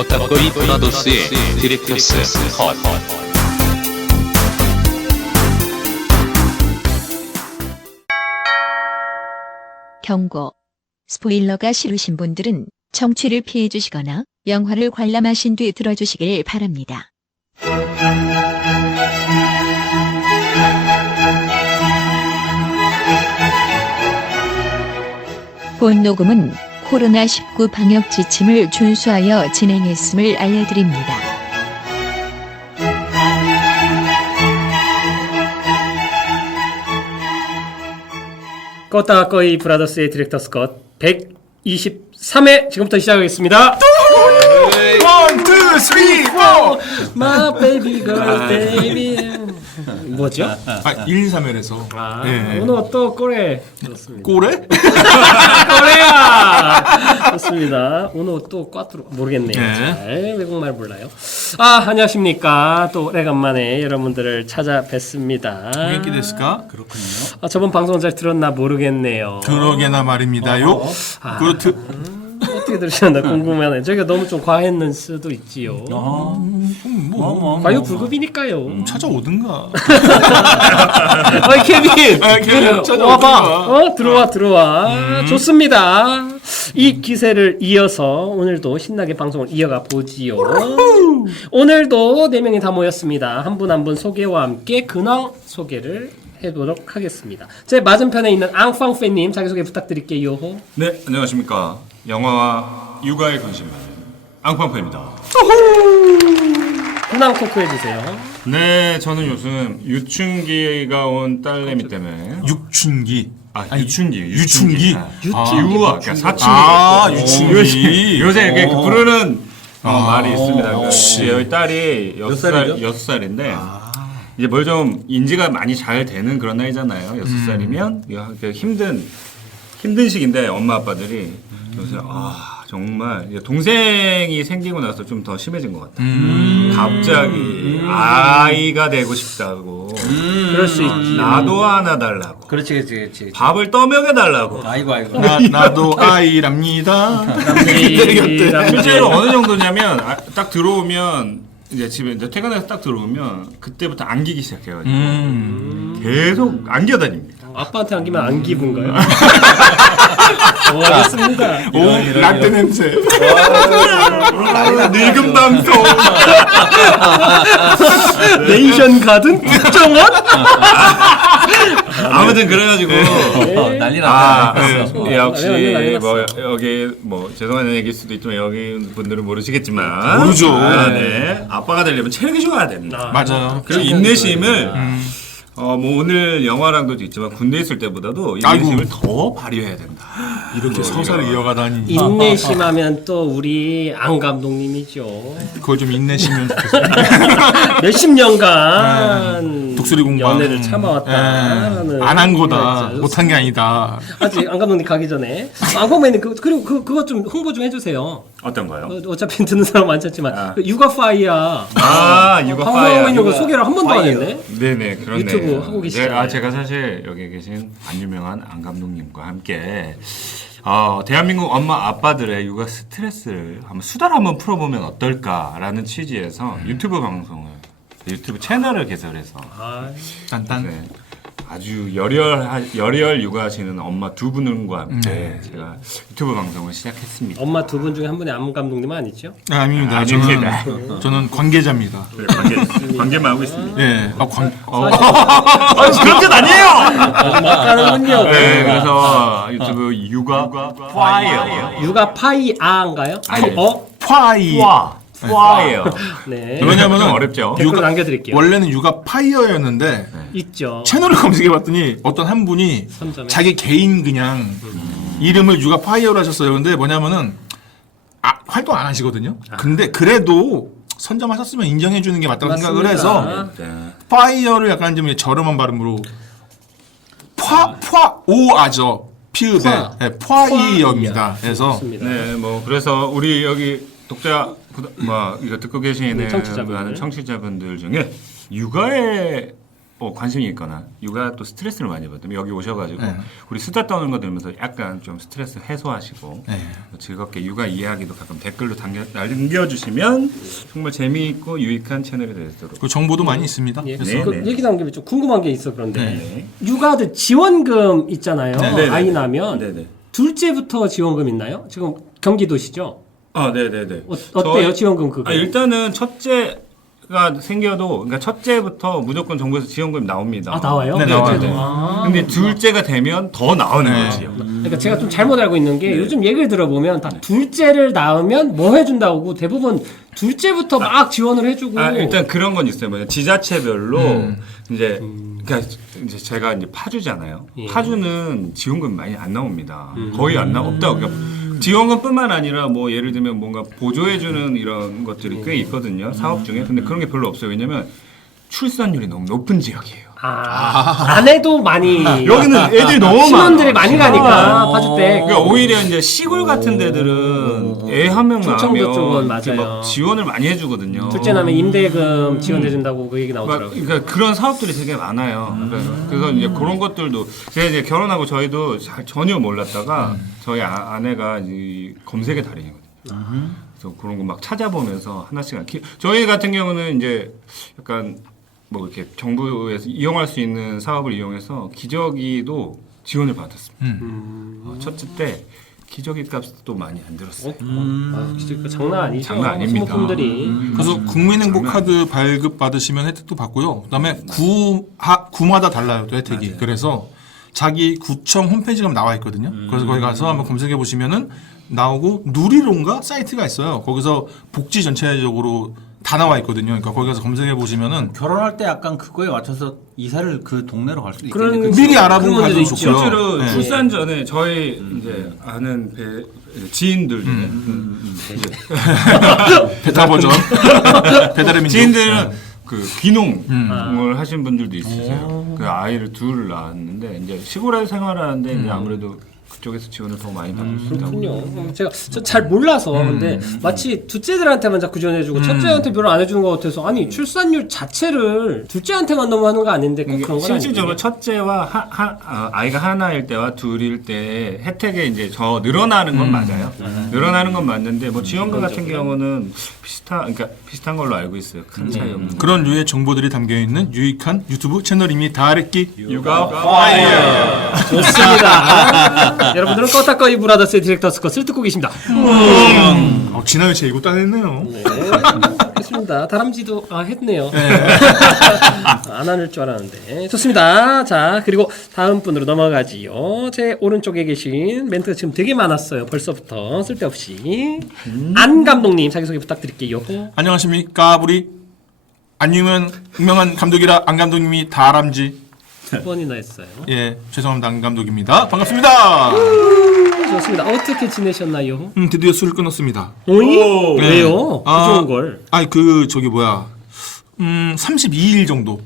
어따거이 브라더스의 디렉터스 컷. 경고. 스포일러가 싫으신 분들은 청취를 피해 주시거나 영화를 관람하신 뒤 들어주시길 바랍니다. 본 녹음은 코로나19 방역 지침을 준수하여 진행했음을 알려드립니다. 꺼따꺼이 브라더스의 디렉터스 컷 123회 지금부터 시작하겠습니다. 1, 2, 3, 4. My baby girl baby. 뭐죠? 1, 2, 3회에서. 오늘 또 꼬레 좋습니다. 꼬레? 꼬레야 좋습니다. 오늘 또 꽈트로 모르겠네요. 네. 잘 외국말 몰라요. 안녕하십니까. 또 오래간만에 여러분들을 찾아뵙습니다.元気ですか? 그렇군요. 저번 방송 잘 들었나 모르겠네요. 그러게나 말입니다요. 그렇듯. 어떻게 들으셨나 궁금하네. 저희가 너무 좀 과했는 수도 있지요. 과유불급이니까요. 찾아오든가. 어이 케빈, 케빈 와봐. 들어와. 좋습니다. 이 기세를 이어서 오늘도 신나게 방송을 이어가 보지요. 오늘도 4명이 다 모였습니다. 한 분 한 분 소개와 함께 근황 소개를 해보도록 하겠습니다. 제 맞은편에 있는 앙팡팬님 자기소개 부탁드릴게요. 네, 안녕하십니까. 영화와 육아에 관심 많은 앙팡팡입니다. 근황 토크 해주세요. 네, 저는 요즘 유춘기가 온 딸내미 때문에 육춘기. 유춘기. 유춘기? 유아, 그러니까 사춘기. 유춘기. 요새 이렇게 부르는 말이 있습니다. 역시. 여기 딸이 6살인데 이제 뭘 좀 인지가 많이 잘 되는 그런 나이잖아요. 6살이면 힘든 시기인데 엄마 아빠들이 요새 정말 동생이 생기고 나서 좀 더 심해진 것 같아요. 갑자기 아이가 되고 싶다고. 그럴 수 있지. 나도 하나 달라고. 그렇지. 밥을 떠먹여 달라고. 아이고. 나도 아이랍니다. 실제로 어느 정도냐면 딱 들어오면 이제 집에 이제 퇴근해서 딱 들어오면 그때부터 안기기 시작해가지고 계속 안겨다닙니다. 아빠한테 안기면 안 기분가요? 알겠습니다. 오, 라떼 냄새. 늙은 방송. 네이션 가든 국정원? 아무튼 그래가지고 난리 났다. 역시 난리 뭐 났어. 여기 뭐 죄송한 얘기일 수도 있지만 여기 분들은 모르시겠지만 모르죠. 네. 아빠가 되려면 체력이 좋아야 된다. 맞아요. 그리고 인내심을 뭐 오늘 영화랑도 있지만 군대 있을 때보다도 인내심을 더 발휘해야 된다. 이렇게 서사를 이어가다니. 인내심하면 또 우리 안 감독님이죠. 그걸 좀 인내시면 좋겠어요. 몇십 년간 독수리 공방. 연애를 참아왔다는 안 한 거다. 생각이 못한 게 아니다. 아직 안 감독님 가기 전에 앙코맨님 그리고 그거 좀 홍보 좀 해주세요. 어떤 거요? 어차피 듣는 사람 많잖지만 그 육아 파이야. 육아 방송하고 있는 거 육아- 소개를 한 번도 안 했네. 네네 그렇네요. 유튜브 하고 계시잖아요. 제가 사실 여기 계신 안 유명한 안 감독님과 함께 대한민국 엄마 아빠들의 육아 스트레스를 한번 수다로 한번 풀어보면 어떨까라는 취지에서 유튜브 채널을 개설해서 딴딴. 네, 아주 열혈 육아하시는 엄마 두 분과 함께 제가 유튜브 방송을 시작했습니다. 엄마 두 분 중에 한 분이 안 감독님은 아니죠? 아닙니다. 아닙니다. 저는 관계자입니다. 관계만 하고 있습니다. 예. 그런 뜻 아니에요. 맞다는군요. 네, 그래서 유튜브 육아 파이어. 육아 파이아인가요? 아니. 파이예요. 네. 왜냐면은 좀 어렵죠. 댓글 남겨드릴게요. 원래는 육아 파이어였는데 있죠. 채널을 검색해봤더니 어떤 한 분이 선점에. 자기 개인 그냥 이름을 육아 파이어로 하셨어요. 근데 뭐냐면은 활동 안 하시거든요. 근데 그래도 선점하셨으면 인정해주는 게 맞다고 생각을 해서 파이어를 약간 좀 저렴한 발음으로 오아죠. 피읍에 네, 파이어입니다. 그래서 좋습니다. 네, 뭐 그래서 우리 여기 독자 이거 듣고 계시는 청취자분들. 청취자분들 중에 육아에 관심이 있거나 육아 또 스트레스를 많이 받으면 여기 오셔가지고 네. 우리 수다 떠는 거 들으면서 약간 좀 스트레스 해소하시고 네. 즐겁게 육아 이야기도 가끔 댓글로 남겨주시면 정말 재미있고 유익한 채널이 되도록 그 정보도 많이 있습니다. 예. 네, 그 네. 얘기 나온 김에 좀 궁금한 게 있어 그런데 네. 육아들 지원금 있잖아요. 네, 네. 아이 낳으면 네네. 둘째부터 지원금 있나요? 지금 경기도시죠? 네네네. 어때요 지원금 그거? 일단은 첫째가 생겨도 그러니까 첫째부터 무조건 정부에서 지원금이 나옵니다. 나와요? 네, 나와요. 네. 근데 둘째가 되면 더 나오는 거지요. 그러니까 제가 좀 잘못 알고 있는 게 요즘 얘기를 들어보면 다 둘째를 낳으면 뭐 해준다고 대부분 둘째부터 막 지원을 해주고 일단 그런 건 있어요. 뭐냐 지자체별로 이제 그러니까 이제 제가 이제 파주잖아요. 예. 파주는 지원금 많이 안 나옵니다. 거의 안 없다고. 그러니까 지원금뿐만 아니라 뭐 예를 들면 뭔가 보조해주는 이런 것들이 꽤 있거든요. 사업 중에. 근데 그런 게 별로 없어요. 왜냐면 출산율이 너무 높은 지역이에요. 안 해도 많이 여기는 애들이 너무 많아. 신혼들이 많이 가니까 파주 때 그러니까 오히려 이제 시골 같은 데들은 애 한 명 충청도 낳으면 쪽은 이렇게 맞아요. 막 지원을 많이 해주거든요. 둘째 낳으면 임대금 지원해준다고 그 얘기 막, 나오더라고요. 그러니까 그런 사업들이 되게 많아요. 그래서 이제 그런 것들도 제가 이제 결혼하고 저희도 전혀 몰랐다가 저희 아내가 이 검색의 달인이거든요. 그래서 그런 거 막 찾아보면서 하나씩 저희 같은 경우는 이제 약간 뭐 이렇게 정부에서 이용할 수 있는 사업을 이용해서 기저귀도 지원을 받았습니다. 첫째 때 기저귀 값도 많이 안 들었어요. 진짜 장난 아니죠. 장난 아닙니다. 부모님들이 그래서 국민행복카드 발급 받으시면 혜택도 받고요. 그다음에 구마다 달라요, 또 혜택이. 그래서 자기 구청 홈페이지가 나와 있거든요. 그래서 거기 가서 한번 검색해 보시면은 나오고 누리론가 사이트가 있어요. 거기서 복지 전체적으로 다 나와 있거든요. 그러니까 거기 가서 검색해 보시면은 결혼할 때 약간 그거에 맞춰서 이사를 그 동네로 갈 수도 그런 있겠네. 미리 알아보고 그런 가도 문제도 좋고요. 실제로 네. 출산 전에 저희 이제 아는 지인들 중에 베타 버전 배달의 민족. 지인들은 그 귀농을 하신 분들도 있으세요. 그 아이를 둘 낳았는데 이제 시골에 생활하는데 이제 아무래도 그쪽에서 지원을 더 많이 받을 수 있다고. 그렇군요. 제가 잘 몰라서 근데 마치 둘째들한테만 자꾸 지원해주고 첫째한테 별로 안 해주는 것 같아서 아니 출산율 자체를 둘째한테만 너무 하는 거 아닌데 꼭 그런 건 실질적으로 아니에요. 첫째와 아이가 하나일 때와 둘일 때 혜택이 이제 늘어나는 건 맞아요. 늘어나는 건 맞는데 뭐 지원금 같은 경우는 비슷한 걸로 알고 있어요. 큰 차이 없는. 그런 류의 정보들이 담겨 있는 유익한 유튜브 채널입니다. 아랫기 육아 파이어. 좋습니다. 여러분들은 꺼타꺼이 브라더스의 디렉터스 컷을 듣고 계십니다. 지난해 제 이거 따냈네요. 네, 했습니다. 다람쥐도 했네요. 안 하는 줄 알았는데 좋습니다. 자 그리고 다음 분으로 넘어가지요. 제 오른쪽에 계신 멘트가 지금 되게 많았어요. 벌써부터 쓸데없이 안 감독님 자기소개 부탁드릴게요. 안녕하십니까 우리 안 유명한 감독이라 안 감독님이 다람쥐. 두 번이나 했어요. 예, 죄송합니다. 안 감독입니다. 반갑습니다. 좋습니다. 어떻게 지내셨나요? 드디어 술을 끊었습니다. 오이? 네. 왜요? 그 좋은 걸. 아니 저기 뭐야 32일 정도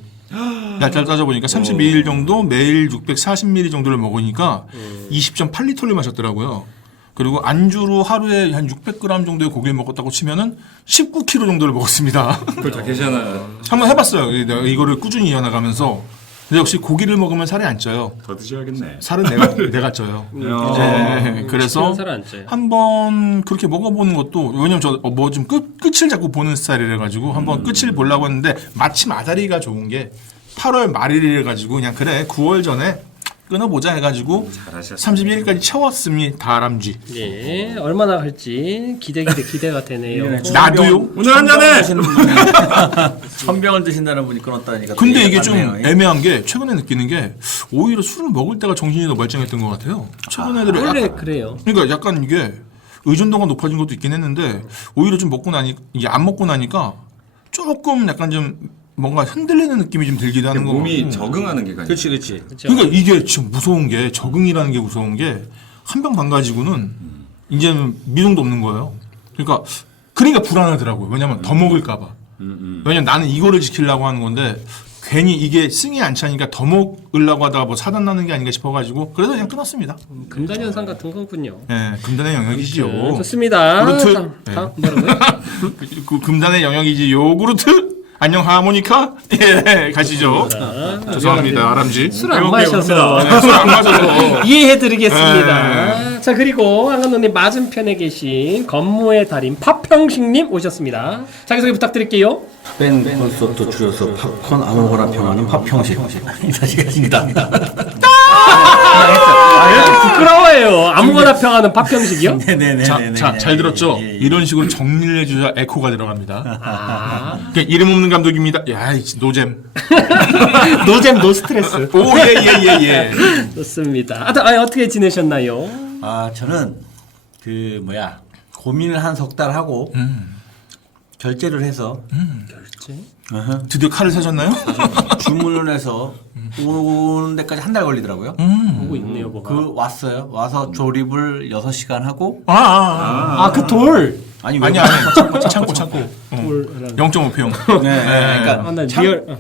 날짜를 따져보니까 32일 정도 매일 640ml 정도를 먹으니까 20.8리터를 마셨더라고요. 그리고 안주로 하루에 한 600g 정도의 고기를 먹었다고 치면은 19kg 정도를 먹었습니다. 그걸 다 계시잖아요. 한번 해봤어요. 내가 이거를 꾸준히 이어나가면서. 근데 역시 고기를 먹으면 살이 안 쪄요. 더 드셔야겠네. 살은 내가 쪄요. 그래서 살안 쪄요. 한번 그렇게 먹어보는 것도 왜냐면 저 뭐 좀 끝을 자꾸 보는 스타일이라 가지고 한번 끝을 보려고 했는데 마침 아다리가 좋은 게 8월 말일이라 가지고 그냥 그래 9월 전에 끊어보자 해가지고 31일까지 채웠습니다. 다람쥐. 예, 얼마나 갈지 기대가 되네요. 나도요. 오늘 한 잔해. 천병을 드신다는 분이 끊었다니까. 근데 이게 좀 맞네요. 애매한 게 최근에 느끼는 게 오히려 술을 먹을 때가 정신이 더 멀쩡했던 것 같아요. 최근 애들이 원래 그래요. 그러니까 약간 이게 의존도가 높아진 것도 있긴 했는데 오히려 좀 이게 안 먹고 나니까 조금 약간 좀 뭔가 흔들리는 느낌이 좀 들기도 하는 거고. 몸이 적응하는 기간이. 그렇지. 그러니까 이게 지금 무서운 게 적응이라는 게 무서운 게 한 병 반 가지고는 이제는 미동도 없는 거예요. 그러니까 불안하더라고요. 왜냐면 더 먹을까봐. 왜냐면 나는 이거를 지키려고 하는 건데 괜히 이게 승이 안 차니까 더 먹으려고 하다가 뭐 사단 나는 게 아닌가 싶어가지고 그래서 그냥 끊었습니다. 금단 현상 같은 거군요. 예, 금단의 영역이지요. 좋습니다. 요구르트. 다음 뭐라고요? 그 금단의 영역이지 요구르트 안녕 하모니카? 예, 가시죠. 죄송합니다, 아람쥐. 술 안 마셔서 네, 술 안 마셔서. 이해해드리겠습니다. 자 그리고 한 감독님 맞은편에 계신 건무의 달인 파평식님 오셨습니다. 자기소개 부탁드릴게요. 팬 콘서트 줄여서 팝콘 아무거나 평하는 팝평식 이사시겠습니다. 부끄러워요. 아무거나 평하는 파평식이요? 네네네. 자, 잘 들었죠? 이런 식으로 정리를 해주자 에코가 들어갑니다. 이름 없는 감독입니다. 야, 이 노잼. 노잼 노스트레스. 오, 예. 좋습니다. 어떻게 지내셨나요? 아 저는 고민을 한 석 달 하고 결제를 해서 결제? 드디어 칼을 사셨나요? 주문을 해서 오는 데까지 한 달 걸리더라고요. 보고 있네요, 뭐가. 왔어요. 와서 조립을 6시간 하고 그 돌. 아니 창고. 돌. 네. 0.5평. 그러니까 나 리얼.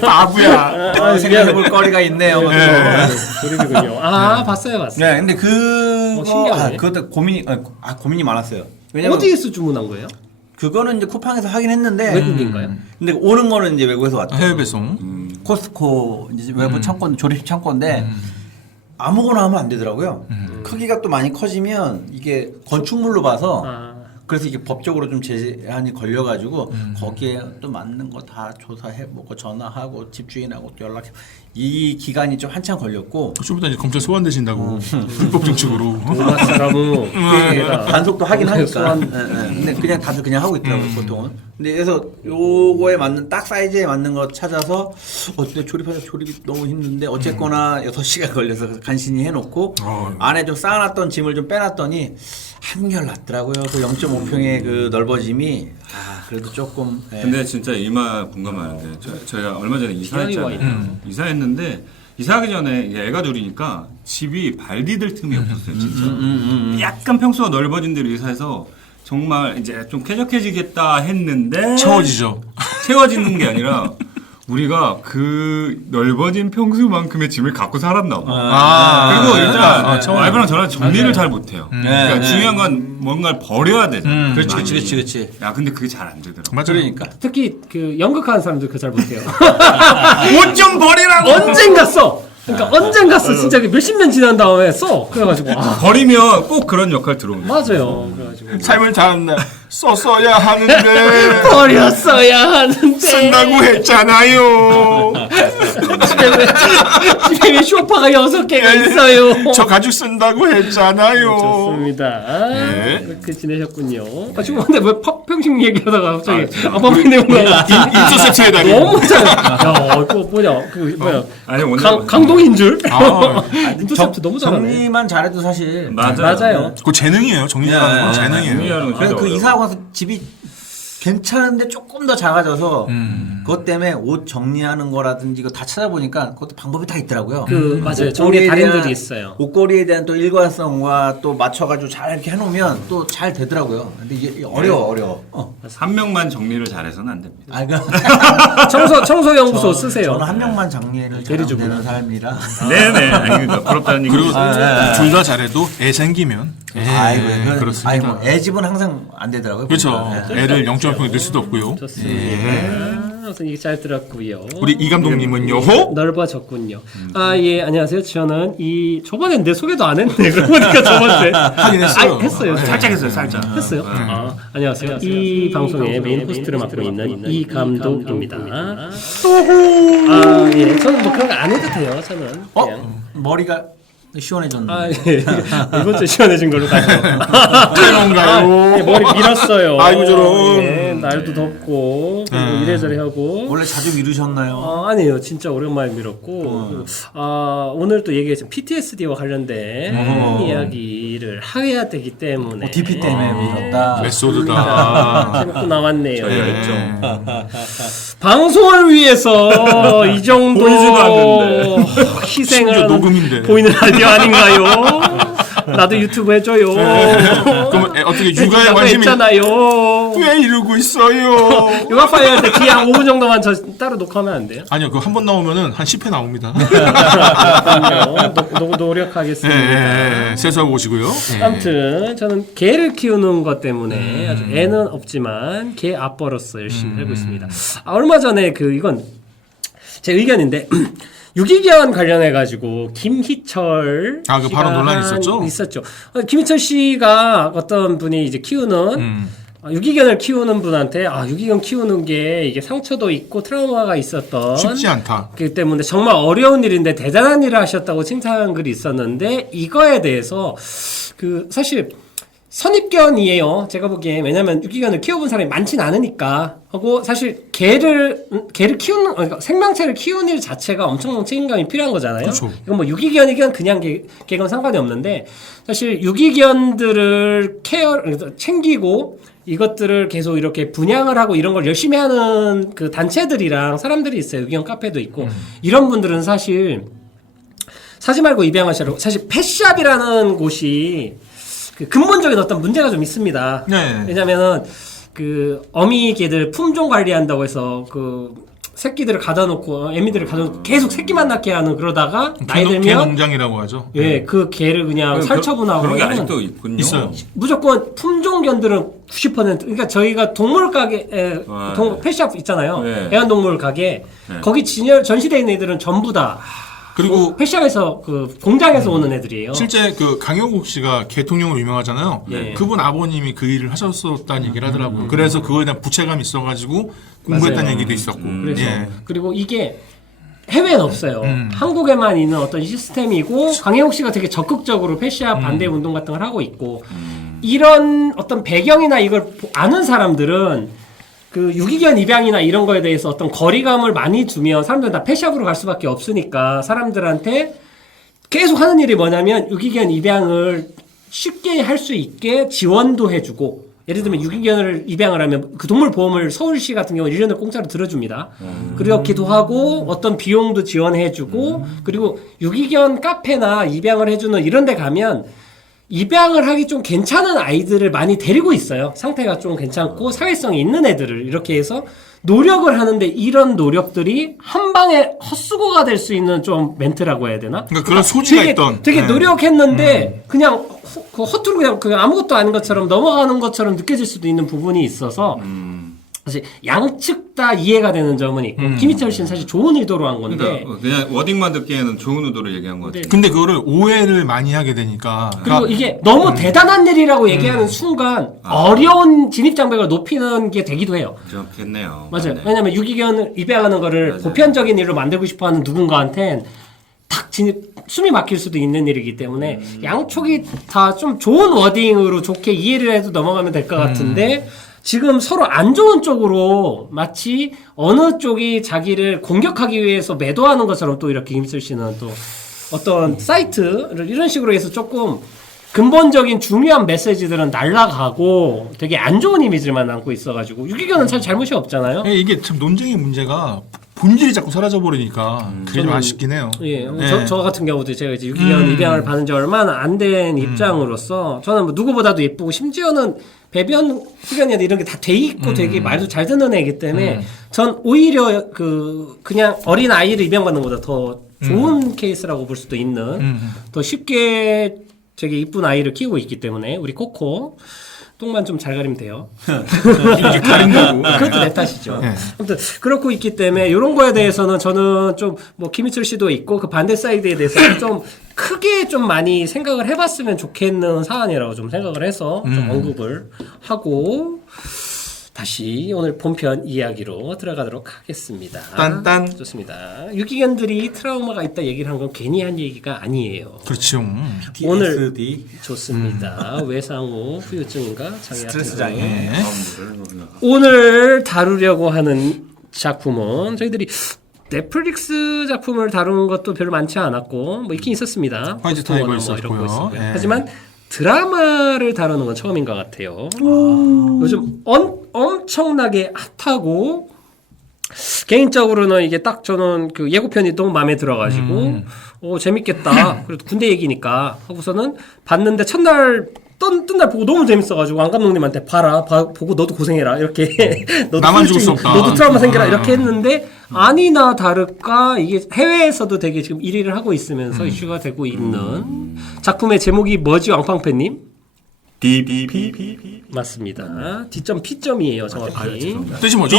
바보야. 생각해볼 거리가 있네요. 돌이군요. 봤어요. 네, 근데 신기하네. 그것도 고민이 많았어요. 왜냐면 어디에서 주문한 거예요? 그거는 이제 쿠팡에서 하긴 했는데 외국인가요? 근데 오는 거는 이제 외국에서 왔죠. 해외 배송. 코스트코 이제 외부 창고 조립 창고인데 아무거나 하면 안 되더라고요. 크기가 또 많이 커지면 이게 건축물로 봐서 그래서 이게 법적으로 좀 제한이 걸려가지고 거기에 또 맞는 거 다 조사해보고 전화하고 집주인하고 또 연락해 이 기간이 좀 한참 걸렸고 좀이따 이제 검찰 소환되신다고 불법 증축으로. 사람은 단속도 하긴 하니까. 소환. 근데 그냥 다들 그냥 하고 있더라고요 보통은. 근데 그래서 요거에 맞는 딱 사이즈에 맞는 거 찾아서 근데 조립이 너무 힘든데 어쨌거나 6시간 걸려서 간신히 해놓고 안에 좀 쌓아놨던 짐을 좀 빼놨더니 한결 낫더라고요. 그 0.5평의 그 넓어짐이 그래도 조금. 근데 진짜 이 말 공감하는데 저희가 얼마 전에 이사했잖아요. 이사했는데 이사하기 전에 애가 둘이니까 집이 발 디딜 틈이 없었어요. 진짜. 약간 평수가 넓어진 데로 이사해서 정말 이제 좀 쾌적해지겠다 했는데 채워지는 게 아니라 우리가 그 넓어진 평수만큼의 짐을 갖고 살았나 봐. 그리고 일단 와이프랑 저랑 정리를 잘 못해요. 그러니까 중요한 건 뭔가를 버려야 되잖아. 그렇지. 야, 근데 그게 잘 안 되더라고. 맞아. 그러니까. 특히 그 연극하는 사람들 그 잘 못해요. 옷 좀 버리라고. 언젠가 써. 그러니까 언젠가 써. 진짜 몇십 년 지난 다음에 써. 그래가지고 버리면 꼭 그런 역할 들어오는. 맞아요. 그래가지고 삶을 다한다. 썼어야 하는데 버렸어야 하는데 쓴다고 했잖아요. 집에 왜 쇼파가 6개가 있어요. 저 가죽 쓴다고 했잖아요. 좋습니다. 네. 그렇게 지내셨군요. 지금 근데 왜 팝평식 얘기하다가 갑자기 아빠의 내용을 인서 세트의 달인. 너무 잘해. 야, 그거 뭐냐? 아니 오늘 강동인 줄. 인터셉트 너무 잘하네. 정리만 잘해도 사실. 맞아요. 그 재능이에요. 정리하는 건 재능이에요. 그래서 그 이사하고 나서 집이 괜찮은데 조금 더 작아져서 그것 때문에 옷 정리하는 거라든지 이거 다 찾아보니까 그것도 방법이 다 있더라고요. 맞아요. 정리 달인들이 있어요. 옷걸이에 대한 또 일관성과 또 맞춰가지고 잘 이렇게 해놓으면 또 잘 되더라고요. 근데 이게 어려워. 한 명만 정리를 잘해서는 안 됩니다. 청소 연구소 쓰세요. 저는 한 명만 정리를 잘하는 삶이라. 네네. 그러니까 부럽다는 얘기. 그리고 둘 다 잘해도 애 생기면. 그렇습니다. 뭐 애 집은 항상 안 되더라고요. 그렇죠. 애를 0.5평에 넣을 수도 없고요. 좋습니다. 우선 이게 잘 들었고요. 우리 이 감독님은요? 넓어졌군요. 예, 안녕하세요. 저는 저번에 내 소개도 안 했네. 그러고 보니까 저번에 하긴 했어요. 했어요. 살짝 했어요, 살짝. 했어요? 안녕하세요. 이 방송의 메인 호스트를 맡고 있는 이 감독입니다. 예. 저는 뭐 그런 거 안 해도 돼요. 저는. 그냥. 머리가 시원해졌네. 예. 이번 주에 시원해진 걸로 가죠. 그런가요? 예, 머리 밀었어요. 아이고, 저런. 예, 날도 덥고 그리고 이래저래 하고. 원래 자주 미루셨나요? 아니에요. 진짜 오랜만에 밀었고 오늘 또 얘기했지만 PTSD와 관련된 이야기를 해야 되기 때문에 DP 때문에 밀었다. 메소드다. 제목도 나왔네요. 저희가 했죠. 방송을 위해서 이 정도 보이지도 않는데. 희생을 심지어 녹음인데. 보이는 라디오 아닌가요? 나도 유튜브 해줘요. 그럼 어떻게 육아에 관심이 있잖아요. 왜 이러고 있어요? 육아 파일 할 때 뒤에 한 5분 정도만 저 따로 녹화하면 안 돼요? 아니요, 그 한 번 나오면은 한 10회 나옵니다. 그럼요. 노력하겠습니다. 세수하고 오시고요. 아무튼 저는 개를 키우는 것 때문에 아주 애는 없지만 개 아빠로서 열심히 살고 있습니다. 얼마 전에 이건 제 의견인데 유기견 관련해 가지고 김희철 그 바로 논란이 있었죠? 있었죠. 김희철 씨가 어떤 분이 이제 키우는 유기견을 키우는 분한테 유기견 키우는 게 이게 상처도 있고 트라우마가 있었던 쉽지 않다. 그렇기 때문에 정말 어려운 일인데 대단한 일을 하셨다고 칭찬한 글이 있었는데 이거에 대해서 사실 선입견이에요. 제가 보기에. 왜냐면 유기견을 키워본 사람이 많진 않으니까 하고 사실 개를 키우는 그러니까 생명체를 키우는 일 자체가 엄청난 책임감이 필요한 거잖아요. 그렇죠. 이건 뭐 유기견이건 그냥 개건 상관이 없는데 사실 유기견들을 챙기고 이것들을 계속 이렇게 분양을 하고 이런 걸 열심히 하는 그 단체들이랑 사람들이 있어요. 유기견 카페도 있고 이런 분들은 사실 사지 말고 입양하시라고 사실 펫샵이라는 곳이 근본적인 어떤 문제가 좀 있습니다. 네. 왜냐면은 어미 개들 품종 관리한다고 해서 새끼들을 가다 놓고 애미들을 가다 놓고 계속 새끼만 낳게 하는 그러다가 나이 들면 개 농장이라고 하죠. 예, 그 개를 그냥 살처분하고 그런 게 아직도 있군요. 있어요. 무조건 품종견들은 90% 그러니까 저희가 동물 가게 펫샵 있잖아요. 네. 애완동물 가게 거기 전시돼 있는 애들은 전부 다 그리고 펫샵에서 공장에서 오는 애들이에요. 실제 강용욱 씨가 개통령으로 유명하잖아요. 네. 그분 아버님이 그 일을 하셨었다는 얘기를 하더라고요. 그래서 그거에 대한 부채감이 있어가지고 공부했다는 맞아요. 얘기도 있었고. 그래서 예. 그리고 이게 해외엔 없어요. 한국에만 있는 어떤 시스템이고 강혜옥 씨가 되게 적극적으로 펫샵 반대 운동 같은 걸 하고 있고 이런 어떤 배경이나 이걸 아는 사람들은 유기견 입양이나 이런 거에 대해서 어떤 거리감을 많이 두면 사람들은 다 펫샵으로 갈 수밖에 없으니까 사람들한테 계속 하는 일이 뭐냐면 유기견 입양을 쉽게 할 수 있게 지원도 해주고 예를 들면 유기견을 입양을 하면 그 동물 보험을 서울시 같은 경우는 1년을 공짜로 들어줍니다. 그렇기도 하고 어떤 비용도 지원해주고 그리고 유기견 카페나 입양을 해주는 이런 데 가면 입양을 하기 좀 괜찮은 아이들을 많이 데리고 있어요. 상태가 좀 괜찮고 사회성이 있는 애들을 이렇게 해서 노력을 하는데 이런 노력들이 한 방에 헛수고가 될 수 있는 좀 멘트라고 해야 되나? 그러니까 그런 소지가 되게 있던. 노력했는데 그냥 허투루 그냥 아무것도 아닌 것처럼 넘어가는 것처럼 느껴질 수도 있는 부분이 있어서 사실 양측 다 이해가 되는 점은 있고 김희철 씨는 사실 좋은 의도로 한 건데 그러니까 그냥 워딩만 듣기에는 좋은 의도로 얘기한 것 같아요. 근데 그거를 오해를 많이 하게 되니까. 그리고 이게 너무 대단한 일이라고 얘기하는 순간 어려운 진입장벽을 높이는 게 되기도 해요. 그렇겠네요. 맞아요. 네. 왜냐면 유기견을 입양하는 거를 맞아요. 보편적인 일로 만들고 싶어하는 누군가한텐 숨이 막힐 수도 있는 일이기 때문에 양쪽이 다 좀 좋은 워딩으로 좋게 이해를 해도 넘어가면 될 것 같은데 지금 서로 안 좋은 쪽으로 마치 어느 쪽이 자기를 공격하기 위해서 매도하는 것처럼 또 이렇게 김희철 씨는 또 어떤 사이트를 이런 식으로 해서 조금 근본적인 중요한 메시지들은 날아가고 되게 안 좋은 이미지만 남고 있어가지고 유기견은 잘 잘못이 없잖아요. 이게 참 논쟁의 문제가 본질이 자꾸 사라져 버리니까 그게 좀 저는- 아쉽긴 해요. 예, 네. 저 같은 경우도 제가 이제 유기견 입양을 받은 지 얼마나 안 된 입장으로서 저는 뭐 누구보다도 예쁘고 심지어는 배변 흡연이나 이런 게 다 돼 있고 되게 말도 잘 듣는 애이기 때문에 전 오히려 그냥 어린 아이를 입양받는 것보다 더 좋은 케이스라고 볼 수도 있는 더 쉽게 되게 이쁜 아이를 키우고 있기 때문에 우리 코코 똥만 좀 잘 가리면 돼요. 이게 가린 거고. 그것도 내 탓이죠. 네. 아무튼 그렇고 있기 때문에 이런 거에 대해서는 저는 좀 뭐 김희철 씨도 있고 그 반대 사이드에 대해서 좀 크게 좀 많이 생각을 해봤으면 좋겠는 사안이라고 좀 생각을 해서 좀 언급을 하고 다시 오늘 본편 이야기로 들어가도록 하겠습니다. 딴딴. 좋습니다. 유기견들이 트라우마가 있다 얘기를 한 건 괜히 한 얘기가 아니에요. 그렇죠. 오늘 PSD 좋습니다. 외상후 후유증인가 장애 스트레스 같은 거. 장애. 오늘 다루려고 하는 작품은 저희들이 넷플릭스 작품을 다루는 것도 별로 많지 않았고 뭐 있긴 있었습니다. 화이트 타이거 뭐 있었고요. 이런 거 있었고요. 예. 하지만 드라마를 다루는 건 처음인 것 같아요. 요즘 엄청나게 핫하고 개인적으로는 이게 딱 저는 그 예고편이 너무 마음에 들어가지고 재밌겠다. 그래도 군대 얘기니까 하고서는 봤는데 첫날 뜬 날 보고 너무 재밌어가지고 안 감독님한테 보고 너도 고생해라 이렇게 너도 나만 죽을 수 후유증, 없다. 너도 트라우마 생겨라 이렇게 했는데 아니나 다를까 이게 해외에서도 되게 지금 1위를 하고 있으면서 이슈가 되고 있는 작품의 제목이 뭐지 왕팡패님? DPP 맞습니다. D.P점이에요 정확히. 뜻이 뭐죠?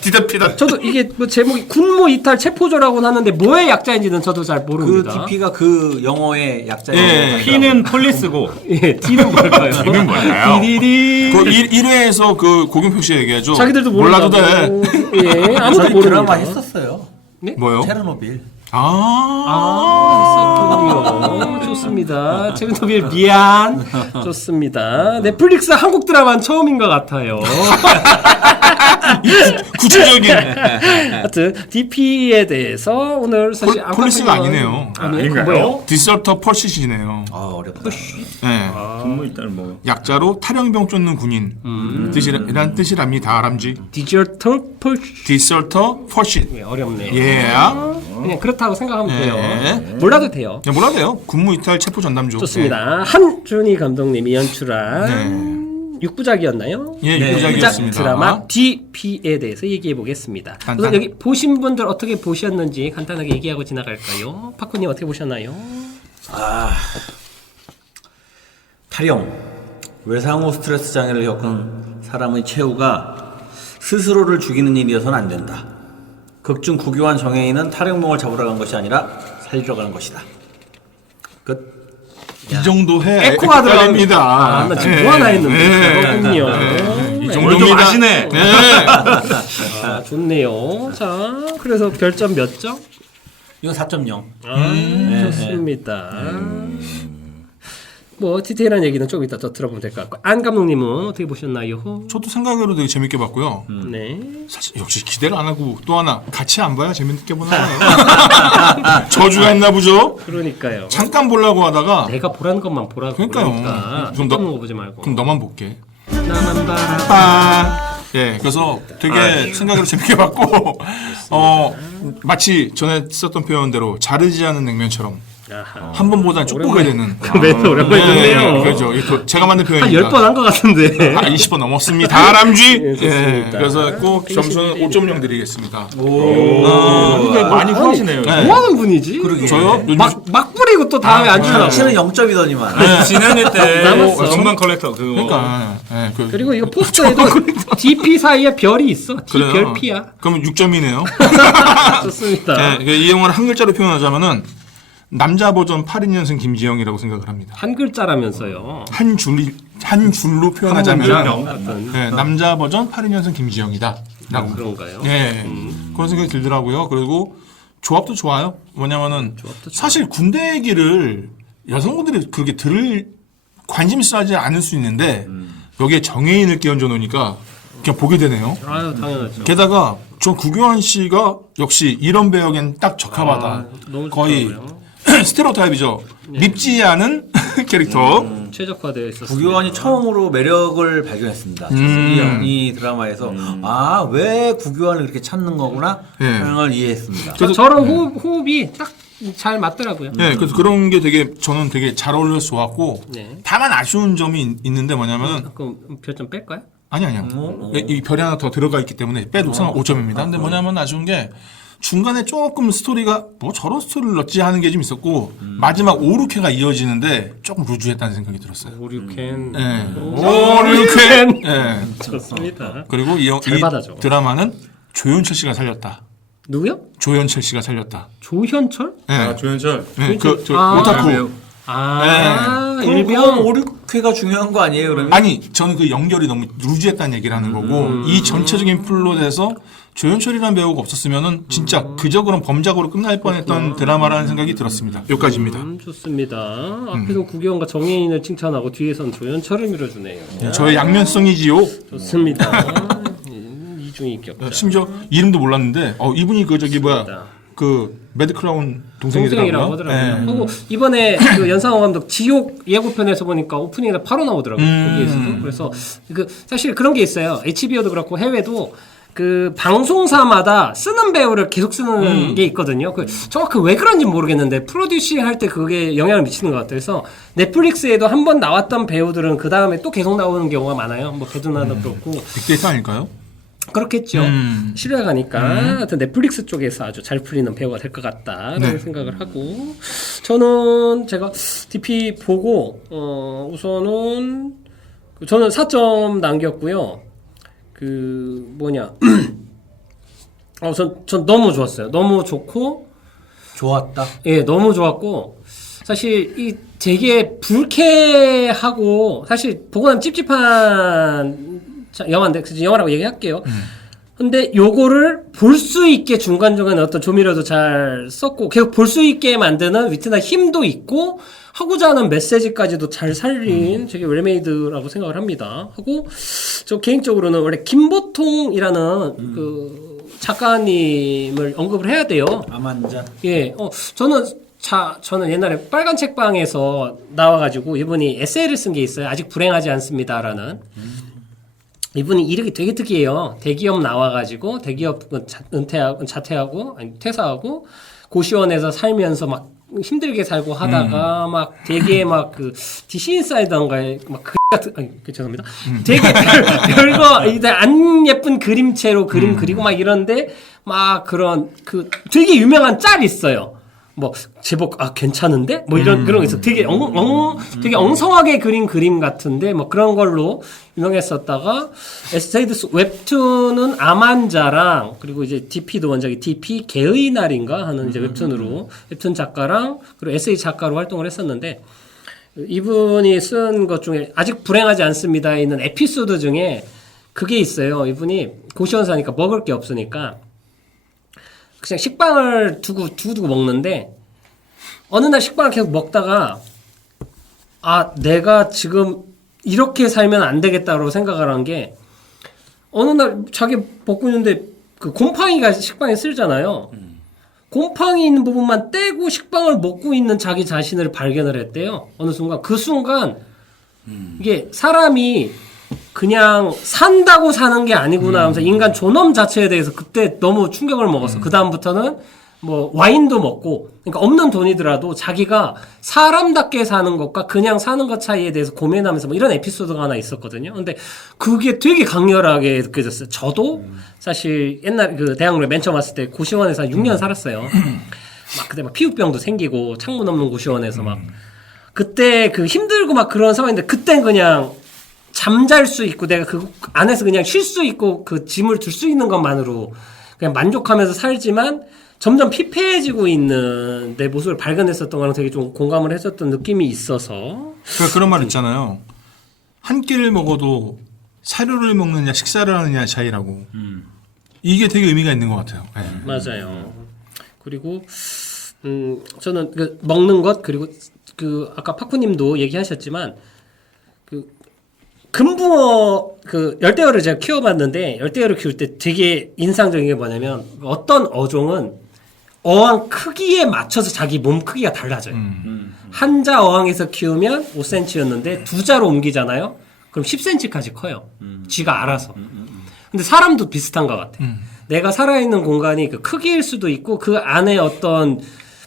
디다피다. 저도 이게 뭐 제목이 군무 이탈 체포조라고는 하는데 뭐의 약자인지는 저도 잘 그 모릅니다. DP가 그 영어의 약자예요. 예. P는 폴리스고 예, D는 뭘까요? D는 뭘까요? 디디디. 그 1회에서 그 고경표 씨 얘기하죠. 자기들도 몰라도 모른다고. 돼. 예, 아무도 저희 모릅니다. 드라마 했었어요. 뭐요? 체르노빌. 했었군요. 좋습니다. 체르노빌 미안. 좋습니다. 넷플릭스 한국 드라마는 처음인 것 같아요. 구체적인 하여튼 DP에 대해서 오늘 사실 폴리스가 아니네요. 아니에요? 뭐예요? 디설터 펄시시네요. 아 어렵다. 네. 군무 일단 뭐 약자로 탈영병 쫓는 군인 이란 뜻이랍니다. 아람쥐. 디저털 펄 디설터 펄시. 어렵네요. 예. 그냥 그렇다고 생각하면 예. 돼요. 몰라도 돼요. 네, 몰라도 돼요. 군무 이탈 체포 전담조. 좋습니다. 한준희 감독님이 연출한 6부작이었나요? 예, 네. 6부작이었습니다. 드라마 DP에 대해서 얘기해 보겠습니다. 우선 여기 보신 분들 어떻게 보셨는지 간단하게 얘기하고 지나갈까요? 파쿠님 어떻게 보셨나요? 탈영, 외상후 스트레스 장애를 겪은 사람의 최후가 스스로를 죽이는 일이어서는 안 된다. 극중 구교환 정혜인은 탈영병을 잡으러 간 것이 아니라 살리러 가는 것이다. 끝. 이 정도 해. 에코가 들어갑니다. 아, 나 지금 뭐 하나 했는데. 그렇군요. 이 뭘 좀 아시네. 아, 좋네요. 자, 그래서 별점 몇 점? 이거 4.0. 좋습니다. 뭐 디테일한 얘기는 좀 이따 더 들어보면 될 것 같고 안 감독님은 어떻게 보셨나요? 저도 생각으로 되게 재밌게 봤고요. 네. 사실 역시 기대를 안 하고 또 하나 같이 안 봐야 재밌게 보나 봐요. 저주가 있나 보죠. 그러니까요. 잠깐 보려고 하다가 내가 보라는 것만 보라고 그러니까요. 그러니까 그럼 뜬 거 보지 말고. 그럼 너만 볼게. 나만 봐라. 빠. 예, 그래서 되게 생각으로 재밌게 봤고 마치 전에 썼던 표현대로 자르지 않은 냉면처럼 아하. 한 번보다 쭉 보게 되는. 매도 오랜만에 듣네요. 그렇죠. 이거 제가 만든 한 표현입니다. 10번 한 것 같은데. 20번 넘었습니다. 다람쥐. 예, 좋습니다. 그래서 꼭 점수는 5.0 드리겠습니다. 이게 많이 후하시네요. 네. 뭐 하는 분이지? 저요? 요즘 막 뿌리고 또 다음에 안 주려고. 치는 0점이더니만. 지난해 때 남았어. 정만 컬렉터 그거. 그러니까 그리고 이거 포스터에도 DP 사이에 별이 있어. D 그래요. 별피야. 그러면 6점이네요. 좋습니다. 이 영화를 한 글자로 표현하자면은 남자 버전 82년생 김지영이라고 생각을 합니다. 한 글자라면서요. 한 줄로 표현하자면 같은. 남자 버전 82년생 김지영이다라고. 그런가요? 예. 그런 생각이 들더라고요. 그리고 조합도 좋아요. 뭐냐면은 사실 군대 얘기를 여성분들이 그렇게 들을 관심 있어 하지 않을 수 있는데 여기에 정혜인을 끼얹어 놓으니까 그냥 보게 되네요. 아유 당연하죠. 게다가 저 구교환 씨가 역시 이런 배역엔 딱 적합하다. 너무 거의 좋더라고요. 스테레오타입이죠. 밉지 않은 캐릭터. 최적화되어 있었습니다. 구교환이 처음으로 매력을 발견했습니다. 이 드라마에서 왜 구교환을 이렇게 찾는 거구나 하는 걸 이해했습니다. 저런 호흡이 딱 잘 맞더라고요. 네, 그래서 그런 게 저는 되게 잘 어울려서 좋았고 네. 다만 아쉬운 점이 있는데 뭐냐면은 그럼 별점 뺄까요? 아니요. 이 별이 하나 더 들어가 있기 때문에 빼도 상관 5점입니다. 근데 뭐냐면 아쉬운 게 중간에 조금 스토리가 뭐 저런 스토리를 넣지 하는 게 좀 있었고 마지막 5, 6회가 이어지는데 조금 루즈했다는 생각이 들었어요. 오류캔. 네. 5, 6회. 네. 좋습니다. 그리고 이 잘 받아줘. 드라마는 조연철 씨가 살렸다. 누구요? 조연철 씨가 살렸다. 조현철? 네. 조현철. 네. 저 아, 오타쿠. 일병. 5, 6회가 중요한 거 아니에요 그러면? 아니 저는 그 연결이 너무 루즈했다는 얘기를 하는 거고 이 전체적인 플롯에서 조연철이라는 배우가 없었으면은 진짜 그저 범작으로 끝날 뻔했던 드라마라는 생각이 들었습니다. 여기까지입니다. 좋습니다. 앞에서 구경과 정혜인을 칭찬하고 뒤에선 조현철을 밀어주네요. 저의 양면성이지요. 좋습니다. 이중이 겹쳐. 심지어 이름도 몰랐는데 이분이 그 매드크라운 동생이라고 동생이더라고요. 하더라고요. 그리고 이번에 그 연상호 감독 지옥 예고편에서 보니까 오프닝에 바로 나오더라고요. 거기에서도. 그래서 사실 그런 게 있어요. HBO도 그렇고 해외도 그 방송사마다 쓰는 배우를 계속 쓰는 게 있거든요. 그 정확히 왜 그런지 모르겠는데 프로듀싱 할 때 그게 영향을 미치는 것 같아요. 그래서 넷플릭스에도 한 번 나왔던 배우들은 그 다음에 또 계속 나오는 경우가 많아요. 뭐 배두나도 그렇고. 빅데이터 아닐까요? 그렇겠죠. 신뢰가 가니까 하여튼 넷플릭스 쪽에서 아주 잘 풀리는 배우가 될 것 같다라는 네. 생각을 하고 저는 제가 DP 보고 우선은 저는 4점 남겼고요. 그 뭐냐 전 너무 좋았어요. 너무 좋고 좋았다. 예, 너무 좋았고 사실 이 되게 불쾌하고 사실 보고 나면 찝찝한 영화인데 그치, 영화라고 얘기할게요. 근데 요거를 볼 수 있게 중간중간에 어떤 조미료도 잘 썼고 계속 볼 수 있게 만드는 위트나 힘도 있고 하고자 하는 메시지까지도 잘 살린 되게 웰메이드라고 생각을 합니다. 하고 저 개인적으로는 원래 김보통이라는 그 작가님을 언급을 해야 돼요. 아만자. 예, 저는 옛날에 빨간 책방에서 나와가지고 이분이 에세이를 쓴 게 있어요. 아직 불행하지 않습니다라는. 이분이 이력이 되게 특이해요. 대기업 나와가지고 대기업 자퇴하고 아니 퇴사하고 고시원에서 살면서 막 힘들게 살고 하다가 막 되게 막 그 DC 인사이더인가에 막 같은 아니 죄송합니다. 되게 별거 이제 안 예쁜 그림체로 그림 그리고 막 이런데 막 그런 그 되게 유명한 짤이 있어요. 뭐 제목 괜찮은데 뭐 이런 그런 거 있어. 되게 되게 엉성하게 그린 그림 같은데 뭐 그런 걸로 유명했었다가 에세이드 웹툰은 아만자랑 그리고 이제 DP도 원작이 DP 개의 날인가 하는 이제 웹툰으로 웹툰 작가랑 그리고 에세이 작가로 활동을 했었는데 이분이 쓴 것 중에 아직 불행하지 않습니다에 있는 에피소드 중에 그게 있어요. 이분이 고시원 사니까 먹을 게 없으니까 그냥 식빵을 두고 먹는데 어느 날 식빵을 계속 먹다가 내가 지금 이렇게 살면 안 되겠다고 생각을 한 게 어느 날 자기 먹고 있는데 그 곰팡이가 식빵에 쓸잖아요. 곰팡이 있는 부분만 떼고 식빵을 먹고 있는 자기 자신을 발견을 했대요. 어느 순간 그 순간 이게 사람이 그냥 산다고 사는 게 아니구나 하면서 인간 존엄 자체에 대해서 그때 너무 충격을 먹었어. 그 다음부터는 뭐 와인도 먹고 그러니까 없는 돈이더라도 자기가 사람답게 사는 것과 그냥 사는 것 차이에 대해서 고민하면서 뭐 이런 에피소드가 하나 있었거든요. 근데 그게 되게 강렬하게 느껴졌어요. 저도 사실 옛날 그 대학로에 맨 처음 왔을 때 고시원에서 한 6년 살았어요. 막 그때 막 피부병도 생기고 창문 없는 고시원에서 막 그때 그 힘들고 막 그런 상황인데 그땐 그냥 잠잘 수 있고 내가 그 안에서 그냥 쉴 수 있고 그 짐을 둘 수 있는 것만으로 그냥 만족하면서 살지만 점점 피폐해지고 있는 내 모습을 발견했었던 거랑 되게 좀 공감을 했었던 느낌이 있어서 그런 말 있잖아요. 한 끼를 먹어도 사료를 먹느냐 식사를 하느냐 차이라고. 이게 되게 의미가 있는 것 같아요. 네. 맞아요. 그리고 저는 그 먹는 것 그리고 그 아까 파쿠님도 얘기하셨지만 그 금붕어 그 열대어를 제가 키워봤는데 열대어를 키울 때 되게 인상적인 게 뭐냐면 어떤 어종은 어항 크기에 맞춰서 자기 몸 크기가 달라져요. 한자 어항에서 키우면 5cm였는데 두 자로 옮기잖아요. 그럼 10cm까지 커요. 쥐가 알아서. 근데 사람도 비슷한 것 같아. 내가 살아있는 공간이 그 크기일 수도 있고 그 안에 어떤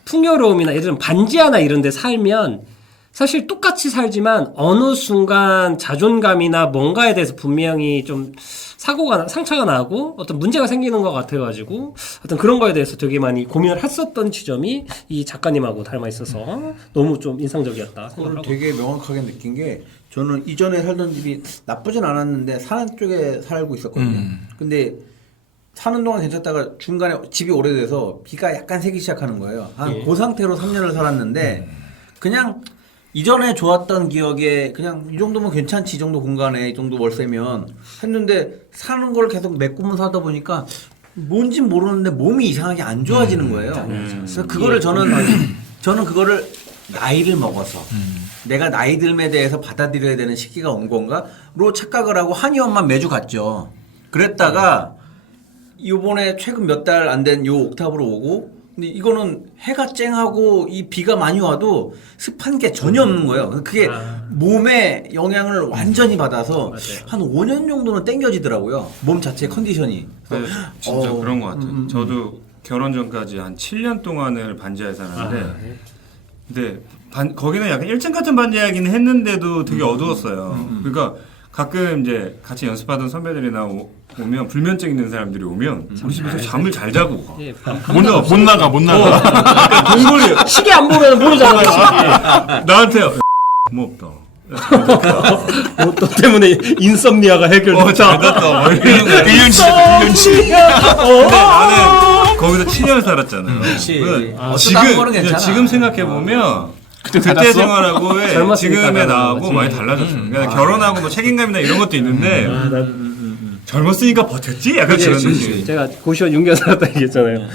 풍요로움이나 예를 들면 반지 하나 이런 데 살면 사실 똑같이 살지만 어느 순간 자존감이나 뭔가에 대해서 분명히 좀 상처가 나고 어떤 문제가 생기는 것 같아가지고 어떤 그런 거에 대해서 되게 많이 고민을 했었던 지점이 이 작가님하고 닮아 있어서 너무 좀 인상적이었다 생각하고. 되게 명확하게 느낀 게 저는 이전에 살던 집이 나쁘진 않았는데 산안 쪽에 살고 있었거든요. 근데 사는 동안 괜찮다가 중간에 집이 오래돼서 비가 약간 새기 시작하는 거예요. 한 그 상태로 3년을 살았는데 그냥 이전에 좋았던 기억에 그냥 이 정도면 괜찮지, 이 정도 공간에 이 정도 월세면 했는데 사는 걸 계속 메꾸면서 하다 보니까 뭔진 모르는데 몸이 이상하게 안 좋아지는 거예요. 그래서 그거를 저는 그거를 나이를 먹어서 내가 나이 듦에 대해서 받아들여야 되는 시기가 온 건가로 착각을 하고 한의원만 매주 갔죠. 그랬다가 요번에 최근 몇 달 안 된 요 옥탑으로 오고 근데 이거는 해가 쨍하고 이 비가 많이 와도 습한 게 전혀 없는 거예요. 그게 몸에 영향을 완전히 받아서 맞아요. 한 5년 정도는 땡겨지더라고요. 몸 자체의 컨디션이. 네, 진짜 그런 것 같아요. 저도 결혼 전까지 한 7년 동안을 반지하에 살았는데 근데 거기는 약간 일정 같은 반지하긴 했는데도 되게 어두웠어요. 그러니까 가끔 이제 같이 연습하던 선배들이나 오면 불면증 있는 사람들이 오면 우리 집에서 잠을 잘 자고 가. 예, 못 나가. 동굴이 시계 안 보면 모르잖아요. 나한테 고맙다. 또 때문에 인썸니아가 해결됐다. 잘 잤다. 1년치. 근데 나는 거기서 7년 살았잖아요. 그렇지. 지금 거는 괜찮아. 지금 생각해 보면 그때 달랐어? 생활하고의 젊었으니까 지금의 그런 나하고 거지. 많이 달라졌어. 그러니까 결혼하고 뭐 책임감이나 이런 것도 있는데 젊었으니까 버텼지? 약간 그런 느낌. 제가 고시원 6년 살았다 얘기했잖아요.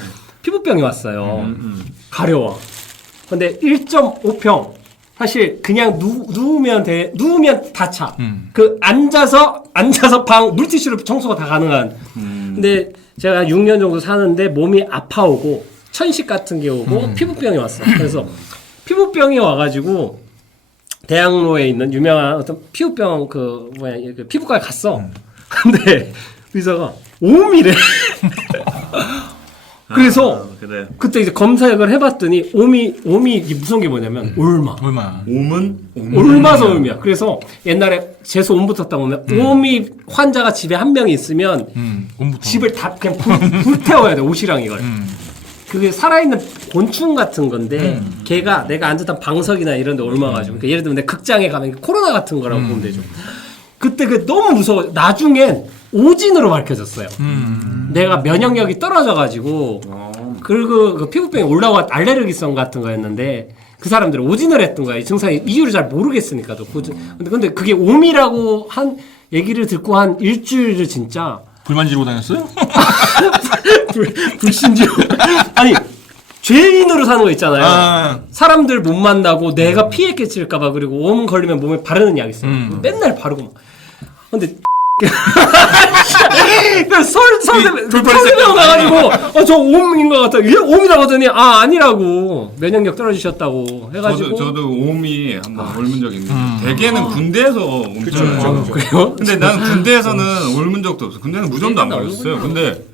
피부병이 왔어요. 가려워. 근데 1.5평. 사실 그냥 누우면 다 차. 그 앉아서 방 물티슈로 청소가 다 가능한. 근데 제가 6년 정도 사는데 몸이 아파오고 천식 같은 게 오고 피부병이 왔어요. 그래서 피부병이 와가지고 대학로에 있는 유명한 어떤 피부병 그 피부과에 갔어. 근데 의사가 오미래. 그래서 그래. 그때 이제 검색을 해봤더니 오미 이게 무서운 게 뭐냐면 올마. 옴은 올마서 오미야. 그래서 옛날에 재수 옴 붙었다고 하면 오미 환자가 집에 한 명이 있으면 집을 다 그냥 불태워야 돼. 옷이랑 이걸. 그게 살아있는 곤충 같은 건데 걔가 내가 앉았던 방석이나 이런 데 옮아가지고 그러니까 예를 들면 내 극장에 가면 코로나 같은 거라고 보면 되죠. 그때 그 너무 무서워. 나중엔 오진으로 밝혀졌어요. 내가 면역력이 떨어져가지고 그리고 그 피부병이 올라와 알레르기성 같은 거였는데 그 사람들은 오진을 했던 거야. 이 증상이 이유를 잘 모르겠으니까도. 근데 그게 옴이라고 한 얘기를 듣고 한 일주일을 진짜 불만 지르고 다녔어요? 불신주. 아니 죄인으로 사는 거 있잖아요. 사람들 못 만나고 내가 피해 끼칠까봐 그리고 옴 걸리면 몸에 바르는 약 있어요. 맨날 바르고 막. 근데 서울대병원 가가지고 저 옴인 것 같아. 이게 옴이라고 하더니 아니라고 면역력 떨어지셨다고 해가지고. 저도 옴이 한번 옮은 적이 있는데 대개는 군대에서 옮잖아요. 그래요? 근데 난 군대에서는 옮은 적도 없어. 군대는 무좀도 안 걸렸어요. 근데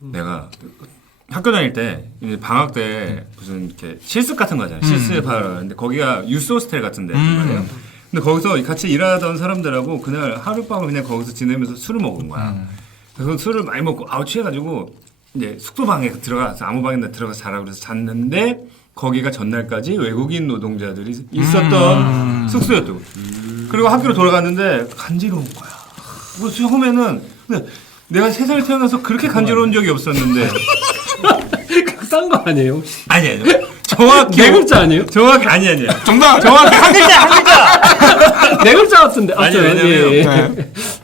내가 학교 다닐 때 이제 방학 때 무슨 이렇게 실습 같은 거 하잖아요. 실습하러. 근데 거기가 유스 호스텔 같은 데 말이에요. 근데 거기서 같이 일하던 사람들하고 그날 하룻밤을 그냥 거기서 지내면서 술을 먹은 거야. 그래서 술을 많이 먹고 취해가지고 이제 숙소방에 들어가서 아무 방에나 들어가서 자라고 그래서 잤는데 거기가 전날까지 외국인 노동자들이 있었던 숙소였다고. 그리고 학교로 돌아갔는데 간지러운 거야. 그래서 처음에는 근데 내가 세상에 태어나서 그렇게 간지러운 적이 없었는데 싼 거 아니에요? 혹시? 아니 정확히 네 글자 아니에요? 정확히 아니야. 정답! 정확히 한 글자. 네 글자 같은데. 아니 왜냐면 예.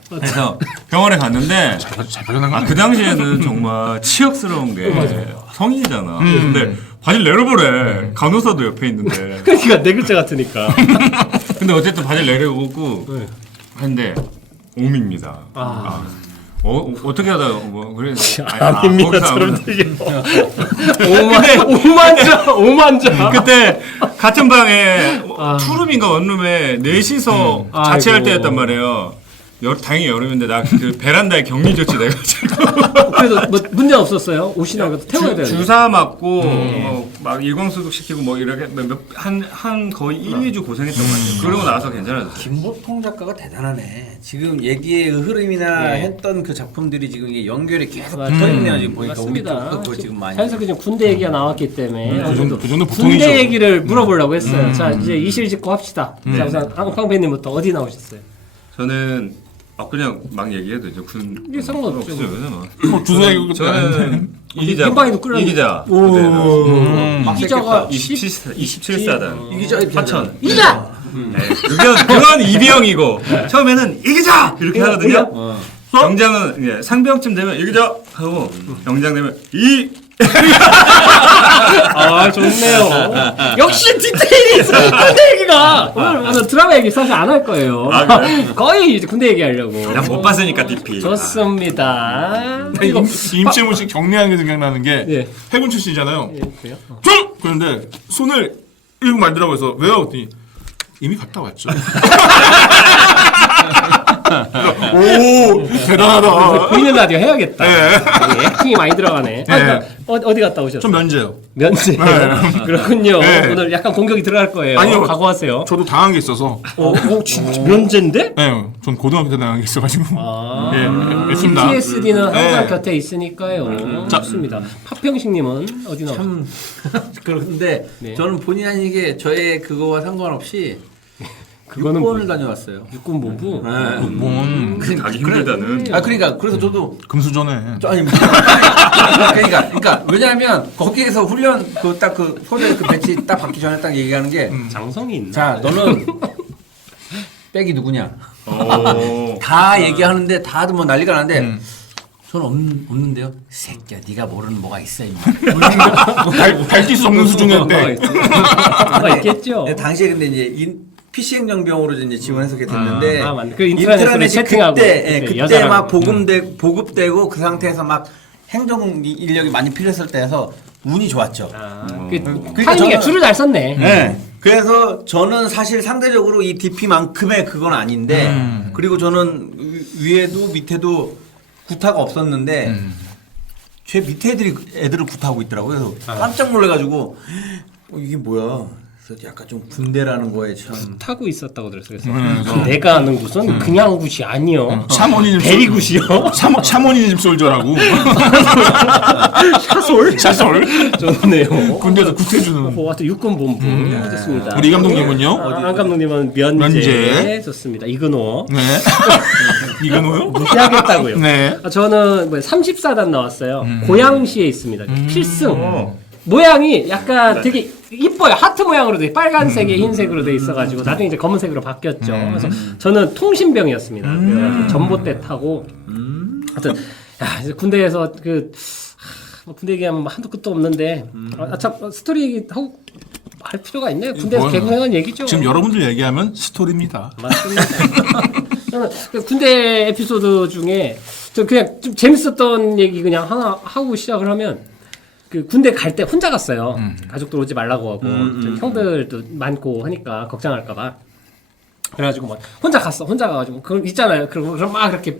그래서 병원에 갔는데 잘 표현한 거 그 당시에는 정말 치욕스러운 게 성인이잖아. 근데 바지를 내려보래. 간호사도 옆에 있는데. 그러니까 네 글자 같으니까. 근데 어쨌든 바지를 내려보고 했는데 옴입니다. 어떻게 하다가 뭐 그래 아닙니다처럼 되게 오만자 그때 같은 방에 투룸인가 원룸에 넷이서 자취할 아이고. 때였단 말이에요. 다행히 여름인데 나 그 베란다에 격리 조치 내가지고 그래서 뭐 문제 없었어요? 옷이나 것도 태워야 되는데. 주사 맞고 막 일광수독 시키고 뭐 이렇게 한 거의 1-2주 고생했던 것 같아요. 그러고 나서 괜찮아졌어요. 김보통 작가가 대단하네. 지금 얘기의 흐름이나 했던 그 작품들이 지금 이게 연결이 계속 붙어있네요. 지금 보니까 맞습니다. 그거 지금 많이. 자연스럽게 지금 군대 얘기가 나왔기 때문에 그 정도 보통이죠. 군대 얘기를 물어보려고 했어요. 자 이제 이실직고 합시다. 자 우선 황배님부터 어디 나오셨어요? 저는 그냥 막 얘기해도 되죠. 이게 상관없죠. 없어요. 저는 빈방에도 끌려. 이기자. 기자가 27사단. 이기자 하천. 이기자. 그건 이병이고 처음에는 이기자 이렇게 하거든요. 영장은 상병쯤 되면 이기자 하고 영장 되면 아, 좋네요. 역시 디테일이 있어. 군대 얘기가 오늘 드라마 얘기 사실 안 할 거예요. 거의 이제 군대 얘기하려고. 난 못 봤으니까 DP. 좋습니다. 이거 임채무 씨 경례하는 게 생각나는 게 예. 해군 출신이잖아요. 예, 그래요? 좀! 그런데 손을 이러고 만들라고 해서 왜요? 그랬더니 이미 갔다 왔죠. 오 대단하다. 보이는 라디오 해야겠다. 네. 예, 액팅이 많이 들어가네. 아, 그러니까 어디 갔다 오셨어요? 좀 면제요. 면제. 그렇군요. 네. 오늘 약간 공격이 들어갈 거예요. 아니요. 각오하세요. 저도 당한 게 있어서. 진짜 면제인데? 네, 전 고등학교 때 당한 게 있어가지고. 아, 예, 있습니다. PTSD는 항상 네. 곁에 있으니까요. 좋습니다. 파평식님은 어디 나오셨어요? 그런데 네. 저는 본의 아니게 저의 그거와 상관없이 그거는 육군을 다녀왔어요. 육군본부. 네. 가기 힘들다는. 그러니까 그래서 저도 금수전에. 아니 그러니까 왜냐하면 거기에서 훈련 그 소대 그 배치 딱 받기 전에 딱 얘기하는 게 장성이 있나? 자 너는 백이 누구냐 오. 다 얘기하는데 다들 뭐 난리가 나는데 저는 없는데요. 새끼야 네가 모르는 뭐가 있어 임마. 발뛸 수 없는 수준의 때. 뭐가 있겠죠. 네, 당시에 근데 이제 PC 행정병으로 이제 지원해서 그렇게 됐는데 맞네. 그 인트라넷으로 채팅하고 그때 그때 그때 막 여자랑. 보급되고 그 상태에서 막 행정 인력이 많이 필요했을 때여서 운이 좋았죠. 타이밍에 저는- 줄을 잘 썼네. 네. 그래서 저는 사실 상대적으로 이 DP만큼의 그건 아닌데 그리고 저는 위에도 밑에도 구타가 없었는데 제 밑에 애들을 구타하고 있더라고요. 그래서 깜짝 놀래가지고 이게 뭐야? 그래서 약간 좀 군대라는 거에 참 타고 있었다고 들었어요. 그래서 내가 아는 곳은 그냥 굿이 아니요. 샤머니즘 대리굿이요. 샤머니즘 솔저라고. 샤솔. 좋네요. 군대에서 구태주는. 하여튼 육군본부 좋습니다. 우리 이 감독님은요? 안 감독님은 면제. 면제. 좋습니다. 이근호. 네. 이건호요? 무시하겠다고요. 네. 저는 34단 나왔어요. 고양시에 있습니다. 필승. 모양이 약간 되게 이뻐요. 하트 모양으로 돼 빨간색에 흰색으로 돼 있어가지고 나중에 이제 검은색으로 바뀌었죠. 그래서 저는 통신병이었습니다. 그래가지고 전봇대 타고 하여튼 야, 이제 군대에서 군대 얘기하면 한도 끝도 없는데 참 스토리 얘기하고 할 필요가 있네요. 군대에서 뭐요? 개그한 얘기죠. 지금 여러분들 얘기하면 스토리입니다. 맞습니다. 저는 그 군대 에피소드 중에 저 그냥 좀 재밌었던 얘기 그냥 하나 하고 시작을 하면 그 군대 갈 때 혼자 갔어요. 가족들 오지 말라고 하고 좀 형들도 많고 하니까 걱정할까봐. 그래가지고 막 혼자 갔어. 혼자 가가지고 그럼 있잖아요. 그럼 막 이렇게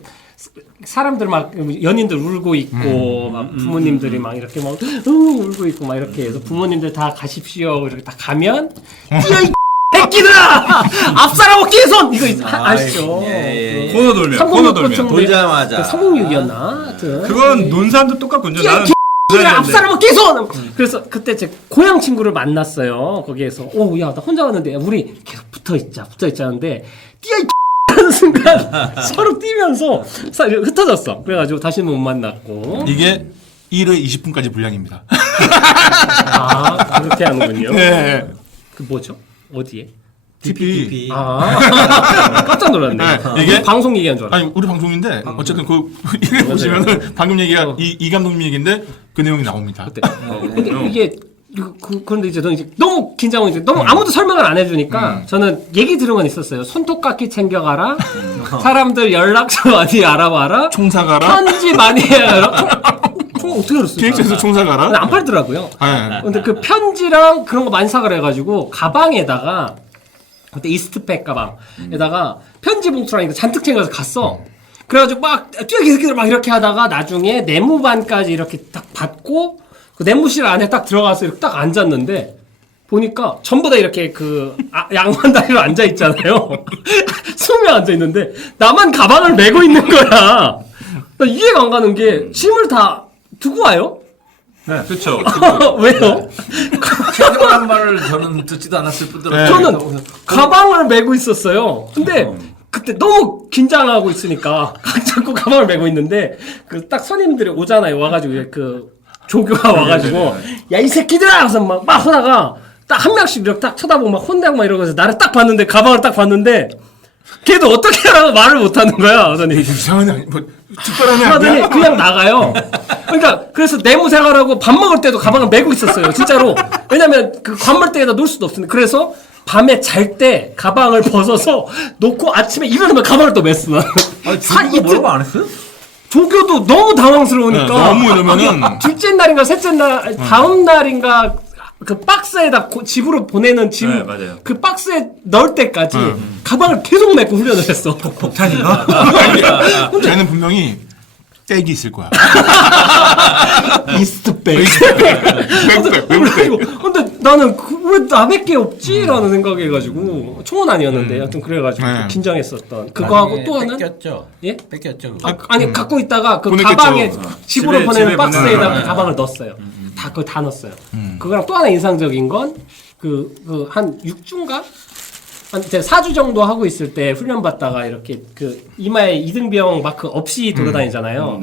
사람들 막 연인들 울고 있고 막 부모님들이 막 이렇게 막 울고 있고 막 이렇게 해서 부모님들 다 가십시오. 이렇게 딱 가면 뛰어 이 새끼들아 앞사람 어깨에 손 이거 아시죠? 예. 코너 돌면. 돌자마자 성공육이었나? 하여튼 그건 논 사람도 똑같군요. 나는 앞사람 어깨에 손 그래서 그때 제 고향 친구를 만났어요. 거기에서 야 나 혼자 왔는데 우리 계속 붙어 있자 하는데 뛰어 이 하는 순간 서로 뛰면서 흩어졌어. 그래가지고 다시는 못 만났고. 이게 1회 20분까지 분량입니다. 아 그렇게 하는군요. 네. 그 뭐죠? 어디에? DP 아 깜짝 놀랐네. 네, 이게 방송 얘기한 줄 알았어. 아니 우리 방송인데 어쨌든 그 이래 보시면은 방금 얘기가 이 감독님 얘기인데 그 내용이 나옵니다. 이게 그런데 이제 저는 이제 너무 긴장하고 이제 너무 아무도 설명을 안 해주니까 저는 얘기 들은 건 있었어요. 손톱깎이 챙겨가라. 사람들 연락처 많이 알아봐라. 총사 가라. 편지 많이 해라. 어떻게 알았어요? 기획사에서 총사 가라. 근데 안 팔더라고요. 네. 근데 그 편지랑 그런 거 많이 사가라 해가지고 가방에다가 그때 이스트팩 가방에다가 편지 봉투랑 이거 잔뜩 챙겨서 갔어. 그래가지고 막 뛰어기새끼들 막 이렇게 하다가 나중에 내무반까지 이렇게 딱 받고 그 내무실 안에 딱 들어가서 이렇게 딱 앉았는데 보니까 전부 다 이렇게 양반 다리로 앉아 있잖아요. 20명 앉아 있는데 나만 가방을 메고 있는 거야. 나 이해가 안 가는 게 짐을 다 두고 와요? 네, 그렇죠. 왜요? 최대한 말을 저는 듣지도 않았을 뿐더러 네. 저는 가방을 메고 있었어요. 근데 그때 너무 긴장하고 있으니까 자꾸 가방을 메고 있는데 그 딱 손님들이 오잖아요. 와가지고 그 조교가 와가지고 야 이 새끼들아 하면서 막 하다가 딱 한 명씩 이렇게 딱 쳐다보고 막 혼내고 막 이러면서 나를 딱 봤는데 가방을 딱 봤는데 걔도 어떻게 하라고 말을 못하는 거야. 그러더니 이상한 뭐 특별한 애 하더니 아니야? 그냥 나가요. 그러니까 그래서 내무 생활하고 밥 먹을 때도 가방을 메고 있었어요. 진짜로 왜냐면 그 관물대에다 놓을 수도 없으니까. 그래서 밤에 잘 때 가방을 벗어서 놓고 아침에 일어나면 가방을 또 맸어. 아니, 주부가 뭐라고 안 했어요? 조교도 너무 당황스러우니까. 네, 너무 이러면은 둘째 날인가 셋째 날 다음 날인가 그 박스에다 집으로 보내는 짐 네, 맞아요. 그 박스에 넣을 때까지 가방을 계속 메고 훈련을 했어. 폭탄인가? 쟤는 분명히 땡이 있을 거야. 이스트백. 외국백. 그래가지고 근데 나는 왜 남의 게 없지라는 생각해가지고 총은 아니었는데 하여튼 그래가지고 네. 긴장했었던 그거하고 또 하나 뺏겼죠. 예? 뺏겼죠. 그거. 아니 갖고 있다가 그 보냈겠죠. 가방에 집으로 집에 보내는 보내는 박스에다가 거. 그 가방을 넣었어요. 다 그걸 다 넣었어요. 그거랑 또 하나 인상적인 건 그 한 6주인가? 한 제가 4주 정도 하고 있을 때 훈련 받다가 이렇게 그 이마에 이등병 마크 없이 돌아다니잖아요.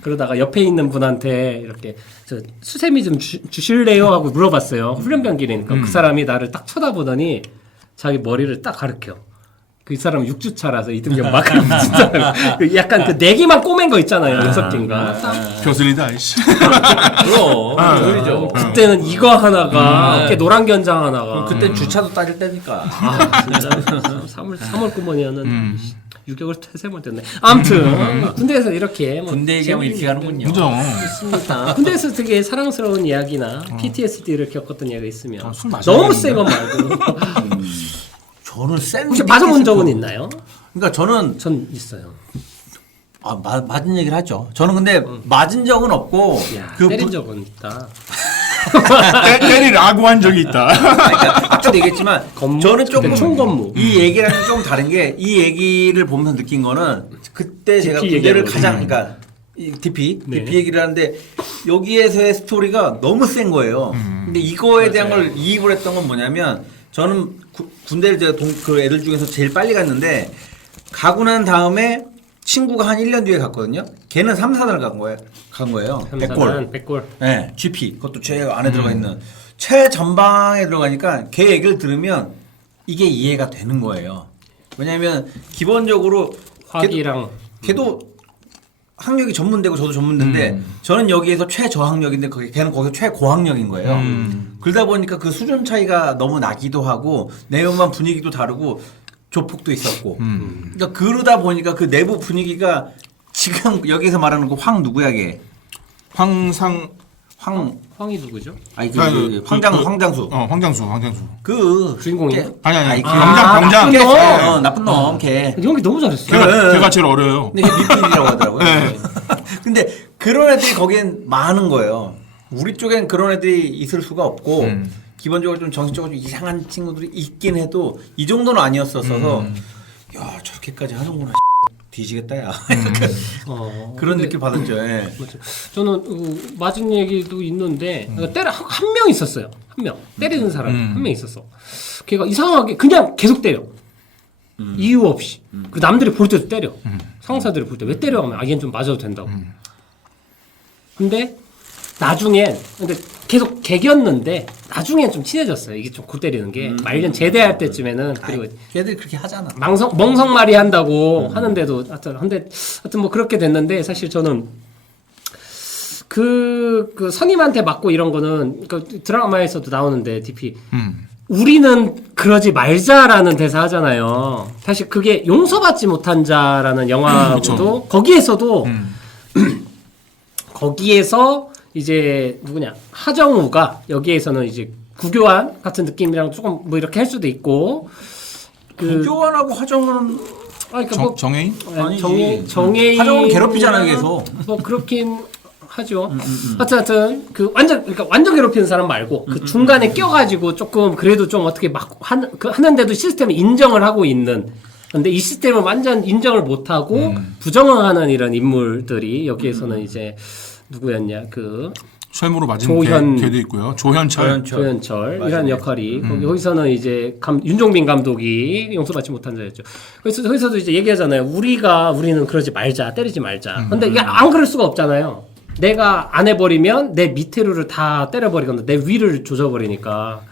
그러다가 옆에 있는 분한테 이렇게 저 수세미 좀 주실래요 하고 물어봤어요. 훈련병길이니까 그 사람이 나를 딱 쳐다보더니 자기 머리를 딱 가르켜. 그 사람은 6주 차라서 이등병 마크를 붙인 사람. 약간 그 내기만 꼬맨 거 있잖아요. 6개인가. 벼슬이다. 이씨. 그럼. 그러죠. 그때는 이거 하나가 어깨 노란 견장 하나가 그때 주차도 따질 때니까. 아 진짜 3월 구먼이었는데 6개월 퇴세만 됐네. 아무튼 군대에서 이렇게 뭐 군대 얘기하면 이렇게 가는군요. 그죠. 있습니다. 군대에서 되게 사랑스러운 이야기나 PTSD를 겪었던 이야기가 있으면 술 마셔야 너무 되는데. 센 건 말고 저는 센. 혹시 맞아본 적은 있나요? 그러니까 저는 전 있어요. 맞은 얘기를 하죠. 저는 근데 맞은 적은 없고 야, 그 때린 적은 있다. 때리라고 한 적이 있다. 그러니까 아까도 얘기했지만 건무? 저는 조금 그때 총건무. 이 얘기랑은 좀 다른 게 이 얘기를 보면서 느낀 거는 그때 제가 DP 군대를 얘기하는 가장 그러니까 이 DP 네. 얘기를 하는데 여기에서의 스토리가 너무 센 거예요. 근데 이거에 대한 걸 이입을 했던 건 뭐냐면 저는 군대를 제가 그 애들 중에서 제일 빨리 갔는데 가고 난 다음에 친구가 한 1년 뒤에 갔거든요. 걔는 3, 4달 간 거예요. 100골. 100골. 네, GP. 그것도 최 안에 들어가 있는 최전방에 들어가니까 걔 얘기를 들으면 이게 이해가 되는 거예요. 왜냐하면 기본적으로 화기랑 걔도 학력이 전문대고 저도 전문대인데 저는 여기에서 최저학력인데 걔는 거기서 최고학력인 거예요. 그러다 보니까 그 수준 차이가 너무 나기도 하고 내용만 분위기도 다르고 조폭도 있었고 그러니까 그러다 보니까 그 내부 분위기가 지금 여기서 말하는 그 황 누구야 걔? 황이 누구죠? 아니 황장수. 황장수. 그 주인공이요? 아니. 나쁜 병장. 놈, 나쁜 놈 걔. 연기 너무 잘했어. 걔가 제일 어려요. 근데 걔 미필이라고 하더라고요. 네. 근데 그런 애들이 거기엔 많은 거예요. 우리 쪽엔 그런 애들이 있을 수가 없고 기본적으로 좀 정신적으로 좀 이상한 친구들이 있긴 해도 이 정도는 아니었어서 야 저렇게까지 하는구나 뒤지겠다 야 그런 느낌 받았죠. 예. 맞죠. 저는 맞은 얘기도 있는데 때려 한 명 있었어요. 한 명 때리는 사람이 한 명 있었어. 걔가 이상하게 그냥 계속 때려. 이유 없이. 그 남들이 볼 때도 때려. 상사들이 볼 때 왜 때려 하면 얘는 좀 맞아도 된다고. 근데 나중엔 근데 계속 개겼는데 나중엔 좀 친해졌어요. 이게 좀 골 때리는 게 말년 제대할 때쯤에는 그리고 걔들이 그렇게 하잖아. 멍석말이 한다고 하는데도 하여튼 뭐 그렇게 됐는데 사실 저는 그 선임한테 맞고 이런 거는 그 드라마에서도 나오는데 DP 우리는 그러지 말자라는 대사 하잖아요. 사실 그게 용서받지 못한 자라는 영화도 거기에서도 거기에서 이제 누구냐 하정우가 여기에서는 이제 구교환 같은 느낌이랑 조금 뭐 이렇게 할 수도 있고 구교환하고 하정우는 그러니까 뭐 정혜인? 아니지. 정혜인 하정우는 괴롭히잖아요 계속. 뭐 그렇긴 하죠. 하여튼 그 완전 괴롭히는 사람 말고 그 중간에 껴가지고 조금 그래도 좀 어떻게 막 하는데도 시스템을 인정을 하고 있는. 근데 이 시스템을 완전 인정을 못하고 부정을 하는 이런 인물들이 여기에서는 이제 누구였냐 그 쇠무로 맞은 걔도 있고요. 조현철 이런 역할이 거기서는 이제 윤종빈 감독이 용서받지 못한 자였죠. 그래서 거기서도 이제 얘기하잖아요. 우리는 그러지 말자, 때리지 말자. 근데 이게 안 그럴 수가 없잖아요. 내가 안 해버리면 내 밑에를 다 때려버리거나 내 위를 조져버리니까.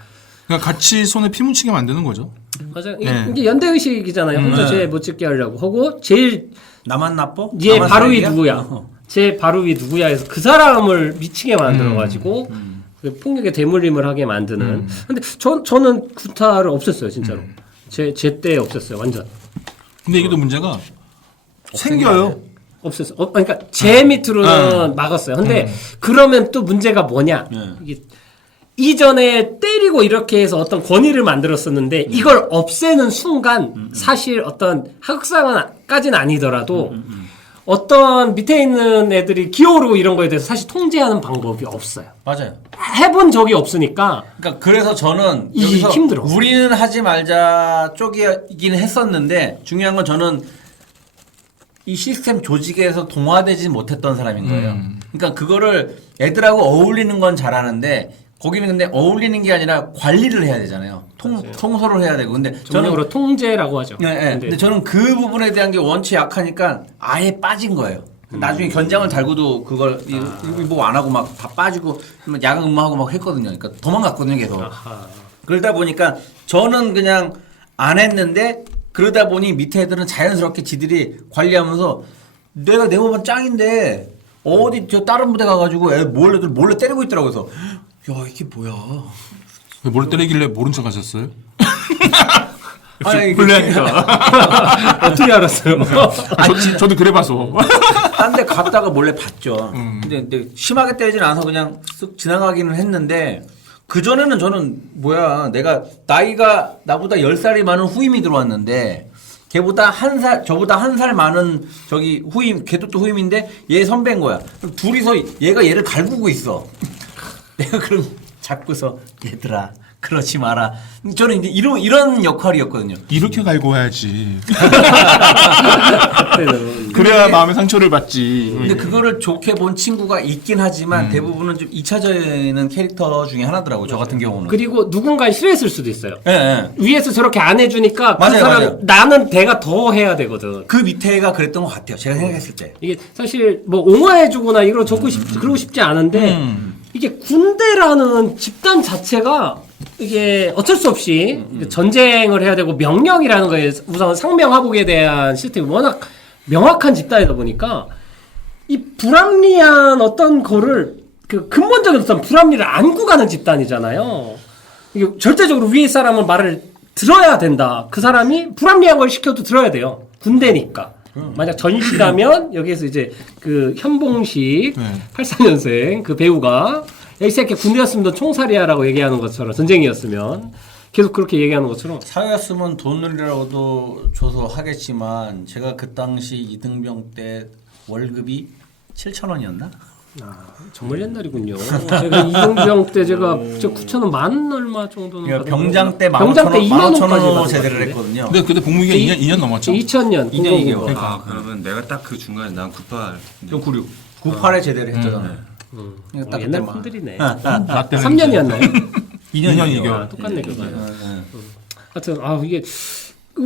그러니까 같이 손에 피 묻히게 만드는 거죠. 맞아요. 네. 이게 연대의식이잖아요. 혼자 죄 못 짓게 하려고 하고 제일 나만 나빠? 얘 나만 바로 위 쓰레기야? 누구야? 제 바로 위 누구야 해서 그 사람을 미치게 만들어가지고 폭력의 대물림을 하게 만드는. 근데 저는 구타를 없앴어요, 진짜로. 제 때 없앴어요, 완전. 근데 이게 또 문제가 생겨요. 없앴어. 그러니까 제 밑으로는 막았어요. 근데 그러면 또 문제가 뭐냐? 이게 이전에 때리고 이렇게 해서 어떤 권위를 만들었었는데 이걸 없애는 순간 사실 어떤 하극상까지는 아니더라도 어떤 밑에 있는 애들이 기어오르고 이런 거에 대해서 사실 통제하는 방법이 없어요. 맞아요. 해본 적이 없으니까. 그러니까 그래서 저는 이게 여기서 힘들어. 우리는 하지 말자 쪽이긴 했었는데 중요한 건 저는 이 시스템 조직에서 동화되지 못했던 사람인 거예요. 그러니까 그거를 애들하고 어울리는 건 잘하는데 거기는 근데 어울리는 게 아니라 관리를 해야 되잖아요. 통솔을 해야 되고. 근데 전형으로 통제라고 하죠. 네. 근데 저는 그 부분에 대한 게 원체 약하니까 아예 빠진 거예요. 나중에 견장을 달고도 그걸 뭐 안 하고 막 다 빠지고 야간 근무하고 막 했거든요. 그러니까 도망갔거든요, 계속. 그러다 보니까 저는 그냥 안 했는데 그러다 보니 밑에 애들은 자연스럽게 지들이 관리하면서 내가 내 몸은 짱인데 어디 저 다른 부대 가가지고 애 몰래 때리고 있더라고요. 그래서 야 이게 뭐야? 왜 몰래 때리길래 모른 척 하셨어요? 아니 불리하니까. 어떻게 알았어요? 저도 그래봐서. 딴 데 갔다가 몰래 봤죠. 근데 심하게 때리진 않아서 그냥 쓱 지나가기는 했는데 그전에는 저는 뭐야 내가 나이가 나보다 10살이 많은 후임이 들어왔는데 걔보다 저보다 한 살 많은 저기 후임 걔도 또 후임인데 얘 선배인 거야. 그럼 둘이서 얘가 얘를 갈구고 있어. 내가 그럼 잡고서 얘들아 그러지 마라. 저는 이제 이런 역할이었거든요. 이렇게 갈고 와야지. 그래야 마음의 상처를 받지. 근데 그거를 좋게 본 친구가 있긴 하지만 대부분은 좀 잊혀지는 캐릭터 중에 하나더라고요. 저 같은 경우는. 그리고 누군가 싫어했을 수도 있어요. 예. 위에서 저렇게 안 해주니까 그 맞아요, 사람 맞아요. 나는 내가 더 해야 되거든. 그 밑에가 그랬던 것 같아요. 제가 생각했을 때. 이게 사실 뭐 옹호해주거나 이걸 그러고 싶지 않은데 이게 군대라는 집단 자체가 이게 어쩔 수 없이 전쟁을 해야 되고 명령이라는 거에 우선 상명하복에 대한 시스템이 워낙 명확한 집단이다 보니까 이 불합리한 어떤 거를 그 근본적인 어떤 불합리를 안고 가는 집단이잖아요. 이게 절대적으로 위에 사람은 말을 들어야 된다. 그 사람이 불합리한 걸 시켜도 들어야 돼요. 군대니까. 만약 전시라면 여기에서 이제 그 현봉식 84년생 그 배우가 이 새끼 군대였으면 너 총살이야라고 얘기하는 것처럼 전쟁이었으면 계속 그렇게 얘기하는 것처럼 사회였으면 돈을이라도 줘서 하겠지만 제가 그 당시 이등병 때 월급이 7,000원이었나? 정말 옛날이군요. 제가 이등병 때 제가 9,000원 만 얼마 정도는 그러니까 병장 때 병장 때 2만 15,000원으로 원까지 제대를 했거든요. 근데 복무기간 2년 넘었죠? 2000년 2년이요. 아 그러면 내가 딱 그 중간에 난 98. 저 96. 98에 제대를 했죠 저는. 그러니까 딱 옛날 그때만. 분들이네. 나 때는 3년이었나요? 2년이죠. 똑같네 그거. 하여튼 이게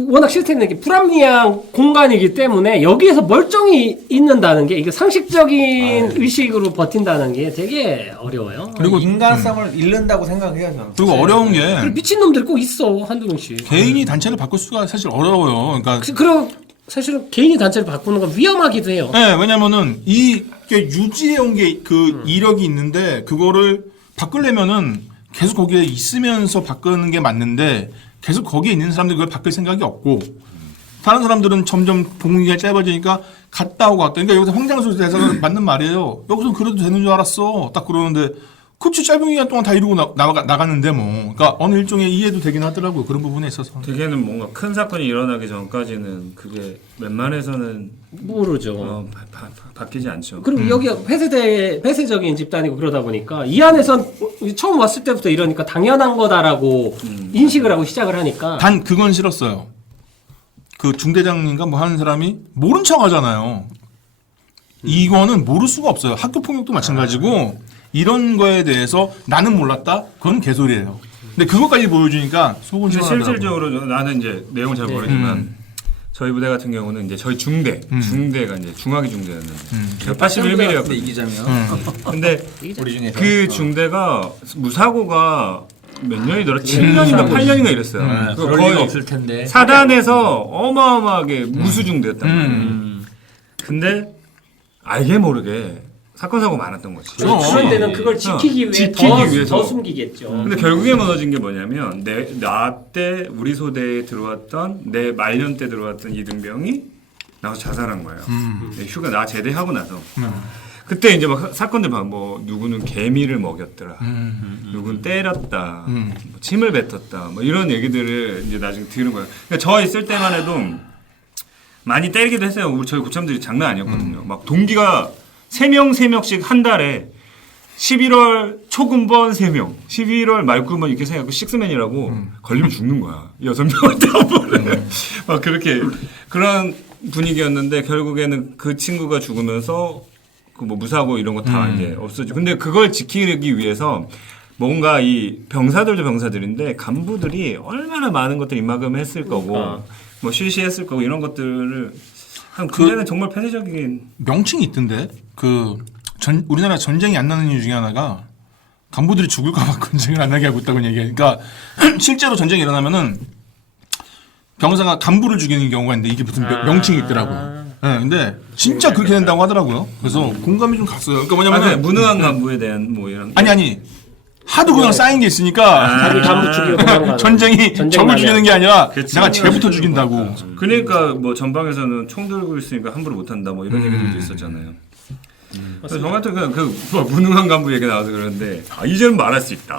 워낙 시스템이 이렇게 불합리한 공간이기 때문에 여기에서 멀쩡히 있는다는 게 이게 상식적인 의식으로 버틴다는 게 되게 어려워요. 그리고 인간성을 잃는다고 생각해요 저는. 그리고 어려운 게 그리고 미친놈들 꼭 있어 한두 명씩. 개인이 단체를 바꿀 수가 사실 어려워요. 그러니까 그리고 사실은 개인이 단체를 바꾸는 건 위험하기도 해요. 네, 왜냐면은 이게 유지해 온 게 그 이력이 있는데 그거를 바꾸려면은 계속 거기에 있으면서 바꾸는 게 맞는데 계속 거기에 있는 사람들이 그걸 바꿀 생각이 없고 다른 사람들은 점점 복무기가 짧아지니까 갔다 오고 왔다. 그러니까 여기서 황장수 대사가 맞는 말이에요. 여기서 그래도 되는 줄 알았어. 딱 그러는데 그치 짧은 기간 동안 다 이루고 나갔는데 뭐. 그러니까 어느 일종의 이해도 되긴 하더라고요. 그런 부분에 있어서. 되게는 뭔가 큰 사건이 일어나기 전까지는 그게 웬만해서는 모르죠. 바뀌지 않죠. 그리고 여기가 폐쇄적인 집단이고 그러다 보니까 이 안에선 처음 왔을 때부터 이러니까 당연한 거다라고 인식을 하고 시작을 하니까 단 그건 싫었어요. 그 중대장인가 뭐 하는 사람이 모른 척 하잖아요. 이거는 모를 수가 없어요. 학교 폭력도 마찬가지고 이런 거에 대해서 나는 몰랐다? 그건 개소리예요. 근데 그것까지 보여주니까 속은 근데 시원하더라고요. 실질적으로 나는 이제 내용을 잘 모르지만 저희 부대 같은 경우는 이제 저희 중대가 이제 중화기 중대였는데 제가 81mm였거든요. 이기자면 근데 우리 중에서 그 중대가 무사고가 몇 년이더라? 7년인가 8년인가 이랬어요. 그거 그럴 리가 없을 텐데. 사단에서 어마어마하게 무수중대였단 말이에요. 근데 알게 모르게 사건 사고 많았던 거지. 그런 데는 그걸 지키기 위해 지키기 위해서. 더 숨기겠죠. 근데 결국에 무너진 게 뭐냐면 나 때 우리 소대에 들어왔던 내 말년 때 들어왔던 이등병이 나와서 자살한 거예요. 휴가 나 제대하고 나서. 그때 이제 막 사건들 막 뭐 누구는 개미를 먹였더라, 누구는 때렸다, 뭐 침을 뱉었다, 뭐 이런 얘기들을 이제 나중에 들은 거예요. 그러니까 저 있을 때만 해도 많이 때리기도 했어요. 우리 저희 고참들이 장난 아니었거든요. 막 동기가 3명씩 한 달에 11월 초근번 3명, 11월 말구번 이렇게 생각하고 식스맨이라고 걸리면 죽는 거야. 6명한테 한 번에. 막 그렇게 그런 분위기였는데 결국에는 그 친구가 죽으면서 그 뭐 무사고 이런 거 다 이제 없어지고. 근데 그걸 지키기 위해서 뭔가 이 병사들도 병사들인데 간부들이 얼마나 많은 것들 입막음했을 거고 뭐 실시했을 거고 이런 것들을 한 그때는 정말 폐쇄적인 명칭이 있던데 우리나라 전쟁이 안 나는 이유 중에 하나가 간부들이 죽을까봐 전쟁을 안 나게 하고 있다고 얘기해. 그러니까 실제로 전쟁이 일어나면은 병사가 간부를 죽이는 경우가 있는데 이게 무슨 명칭이 있더라고. 네, 근데 진짜 그렇게 된다고 하더라고요. 그래서 공감이 좀 갔어요. 그러니까 뭐냐면 무능한 간부에 대한 뭐 이런 아니 하도 그냥 쌓인 게 있으니까 자기 간부 죽이고 도망가는. 전쟁이 적을 죽이는 게 아니라 내가 쟤부터 죽인다고. 그러니까 뭐 전방에서는 총 들고 있으니까 함부로 못한다 뭐 이런 얘기들도 있었잖아요. 그래서 저한테 그냥 뭐 무능한 간부 얘기 나와서 그러는데 이제는 말할 수 있다.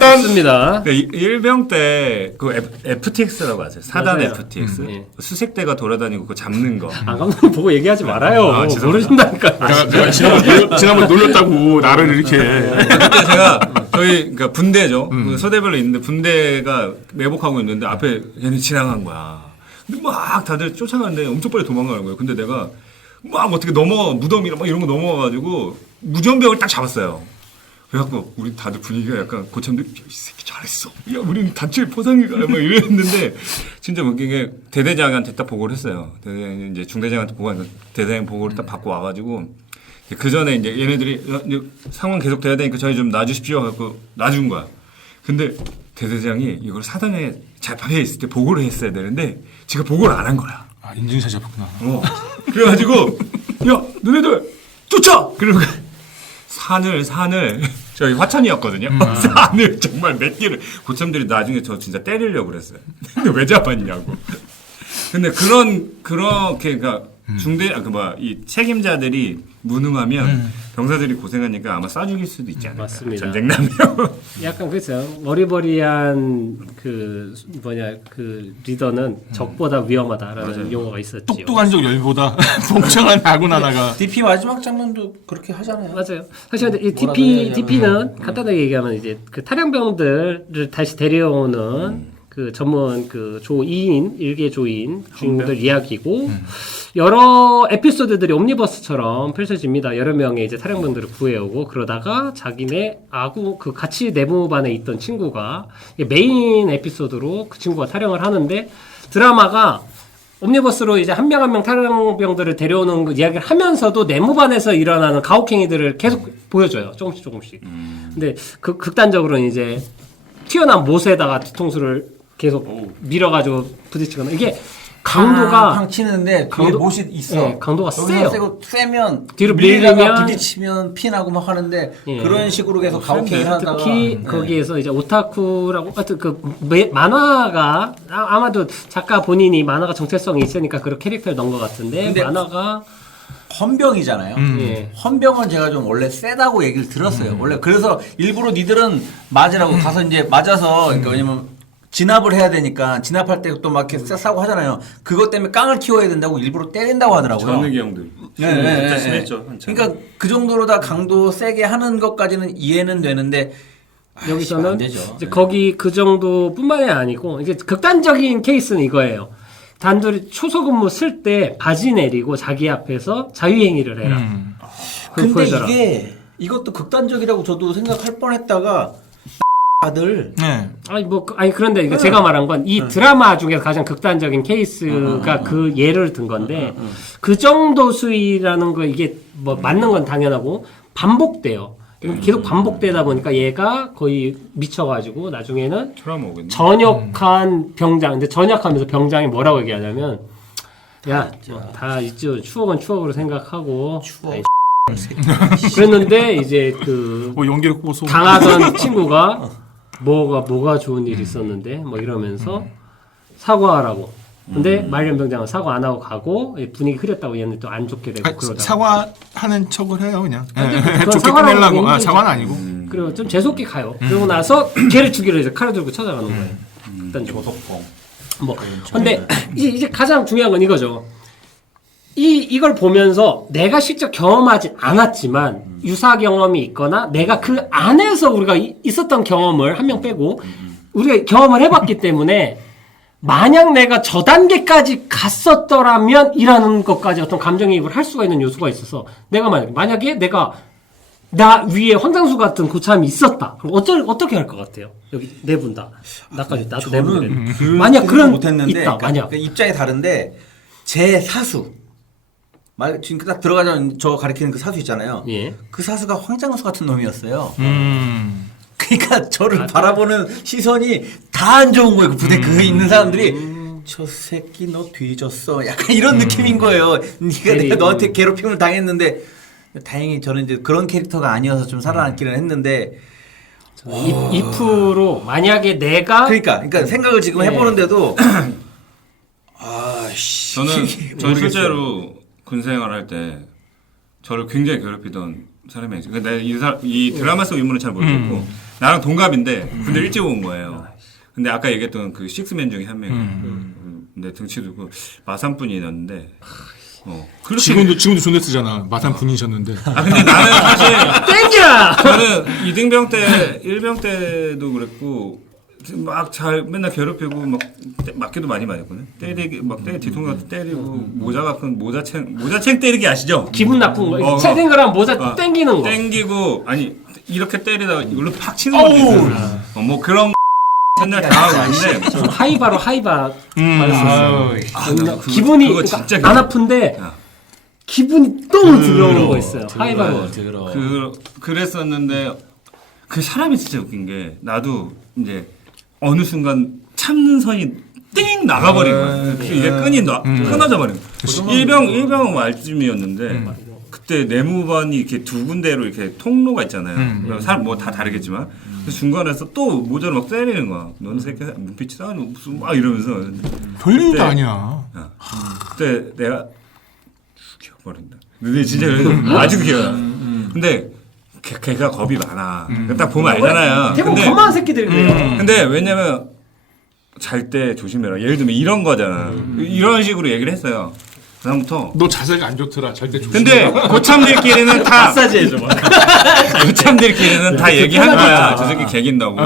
맞습니다. 일병 때 그 FTX라고 아세요? 4단 맞아요. FTX 예. 수색대가 돌아다니고 그거 잡는 거. 안 감독님 보고 얘기하지 말아요. 죄송합니다. 모르신다니까. 내가 지난번 놀렸다고 나를 이렇게. 그때 제가 저희 그러니까 분대죠. 그 소대별로 있는데 분대가 매복하고 있는데 앞에 얘네 지나간 거야. 근데 막 다들 쫓아가는데 엄청 빨리 도망가는 거예요. 근데 내가 막 어떻게 무덤이랑 막 이런 거 넘어가가지고 무전병을 딱 잡았어요. 그래갖고 우리 다들 분위기가 약간 고참들 이 새끼 잘했어. 야 우리는 단체 포상이가 막 이랬는데 진짜 웃긴 게 대대장한테 딱 보고를 했어요. 대대장이 이제 중대장한테 보고하니까 대대장 보고를 딱 받고 와가지고 그 전에 이제 얘네들이 이제 상황 계속 돼야 되니까 저희 좀 놔주십시오 하고 놔준 거야. 근데 대대장이 이걸 사단에 발표해 있을 때 보고를 했어야 되는데 제가 보고를 안 한 거야. 인증샷 잡았구나. 그래가지고 야 너네들 쫓아! 그리고 산을 저희 화천이었거든요. 산을 정말 몇 개를 고참들이 나중에 저 진짜 때리려고 그랬어요. 근데 왜 잡았냐고. 근데 그렇게 그러니까 이 책임자들이 무능하면 병사들이 고생하니까 아마 쏴 죽일 수도 있지 않을까. 맞습니다. 전쟁 나면. 약간 그렇죠. 머리버리한 그 리더는 적보다 위험하다라는 맞아요. 용어가 있었지요. 똑똑한 적 열보다 복잡한 아군 하나가. DP 마지막 장면도 그렇게 하잖아요. 맞아요. 사실 이 뭐라도 해야 DP는 간단하게 얘기하면 이제 그 탈영병들을 다시 데려오는 그 전문 그 조인 일개 조인 주인공들 이야기고 여러 에피소드들이 옴니버스처럼 펼쳐집니다. 여러 명의 이제 탈영병들을 구해오고 그러다가 자기네 그 같이 내무반에 있던 친구가 메인 에피소드로 그 친구가 탈영을 하는데 드라마가 옴니버스로 이제 한 명 한 명 탈영병들을 데려오는 그 이야기를 하면서도 내무반에서 일어나는 가혹행위들을 계속 보여줘요. 조금씩. 근데 극단적으로는 이제 튀어나온 못에다가 뒤통수를 계속 밀어가지고 부딪히거나 이게 강도가 팡 치는데 뒤에 못이 있어. 네, 강도가 여기서 세요. 세고 세면 뒤로 밀다가 밀리면 부딪히면 피나고 막 하는데 예. 그런 식으로 계속 가혹행위 하다가 특히 거기에서 이제 오타쿠라고 하여튼 만화가 아마도 작가 본인이 만화가 정체성이 있으니까 그런 캐릭터를 넣은 것 같은데 근데 만화가 헌병이잖아요. 예. 헌병은 제가 좀 원래 세다고 얘기를 들었어요. 원래 그래서 일부러 니들은 맞으라고 가서 이제 맞아서 그러니까 왜냐면 진압을 해야 되니까 진압할 때 또 막 이렇게 싸고 하잖아요. 그것 때문에 깡을 키워야 된다고 일부러 때린다고 하더라고요. 전우기 형들. 네. 심했죠. 한참. 그러니까 그 정도로 다 강도 세게 하는 것까지는 이해는 되는데 안 여기서는 되죠. 이제 거기 그 정도뿐만이 아니고 이제 극단적인 케이스는 이거예요. 단둘이 초소근무 쓸 때 바지 내리고 자기 앞에서 자유행위를 해라. 근데 보여줘라. 이게 이것도 극단적이라고 저도 생각할 뻔했다가 아들 그런데 이거 제가 말한 건 이 드라마 중에서 가장 극단적인 케이스가 그 예를 든 건데 그 정도 수위라는 거 이게 뭐 맞는 건 당연하고 반복돼요. 계속 반복되다 보니까 얘가 거의 미쳐가지고 나중에는 트라우마 오겠네. 전역한 병장, 근데 전역하면서 병장이 뭐라고 얘기하냐면 야, 다 있죠. 추억은 추억으로 생각하고 추억. 아이, 그랬는데 이제 그 연기를 보소. 당하던 친구가 뭐가 좋은 일이 있었는데 뭐 이러면서 사과하라고. 근데 말년병장은 사과 안 하고 가고 분위기 흐렸다고 얘는 또 안 좋게 되고 그러다가 사과하는 척을 해요 그냥. 그건 좋게 사과라고 끝내려고. 얘기하지. 사과는 아니고. 그리고 좀 재수없게 가요. 그러고 나서 걔를 죽이려 해서 칼을 들고 찾아가는 거예요. 일단 조속공. 뭐 근데 이제 가장 중요한 건 이거죠. 이걸 보면서 내가 실제 경험하지 않았지만 유사 경험이 있거나 내가 그 안에서 우리가 있었던 경험을 한 명 빼고 우리가 경험을 해봤기 때문에 만약 내가 저 단계까지 갔었더라면 이라는 것까지 어떤 감정이입을 할 수가 있는 요소가 있어서 내가 만약에 내가 나 위에 황장수 같은 고참이 있었다. 그럼 어떻게 할 것 같아요? 여기 네 분 다. 나까지 나도 네 분. 만약 그런 못했는데 있다. 만약 그러니까 입장이 다른데 제 사수 지금 딱 들어가자면 저 가리키는 그 사수 있잖아요. 예. 그 사수가 황장수 같은 놈이었어요. 그러니까 저를 바라보는 시선이 다 안 좋은 거예요. 그 부대 그에 있는 사람들이 저 새끼 너 뒤졌어. 약간 이런 느낌인 거예요. 네가 내가 너한테 괴롭힘을 당했는데 다행히 저는 이제 그런 캐릭터가 아니어서 좀 살아남기는 했는데 2% 만약에 내가 그러니까 생각을 지금 예. 해보는데도 아씨 저는 실제로 군 생활할 때 저를 굉장히 괴롭히던 사람이 있어요. 근데 이 드라마 속 인물은 잘 모르겠고 나랑 동갑인데 군대 일찍 온 거예요. 근데 아까 얘기했던 그 식스맨 중에 한 명이에요. 근데 등치도 그 마산분이었는데 그렇게 지금도 존댓 쓰잖아. 마산 분이셨는데. 근데 나는 사실 땡겨! 저는 이등병 때 1병 때도 그랬고 막 잘 맨날 괴롭히고 막 맞기도 많이 맞았거든. 때리기 막 뒤통수 같은 때리고 모자 같은 모자챙 때리기 아시죠? 기분 나쁜 거. 채된 거랑 모자 땡기는 거. 땡기고 아니 이렇게 때리다가 이걸로 팍 치는 것도 있어요. 뭐 그런 맨날 당하고 있는데 하이바로 맞았었어요. 기분이 그거 그러니까 진짜 안 아픈데 기분이 너무 들어오는 거 있어요. 하이바로. 그랬었는데 그 사람이 진짜 웃긴 게 나도 이제 어느 순간 참는 선이 띵 나가버린 거야. 이게 끈이 끊어져 버린 거야. 일병 말쯤이었는데 그때 내무반이 이렇게 두 군데로 이렇게 통로가 있잖아요. 사람 뭐 다 다르겠지만 그 중간에서 또 모자로 막 때리는 거야. 너는 새끼 눈빛이 싸가지고 무슨 막 이러면서 별일도 아니야. 그때 내가 죽여버린다. 근데 진짜 아직도 기억나. 근데 걔가 겁이 많아. 딱 보면 알잖아요. 대부분 겁많은 새끼들이 그래요. 근데 왜냐면 잘 때 조심해라. 예를 들면 이런 거잖아. 이런 식으로 얘기를 했어요. 그다음부터 너 자세가 안 좋더라. 잘 때 조심해. 근데 고참들끼리는 다 마사지 해줘. 고참들끼리는 다 얘기한 거야. 저 새끼 개긴다고.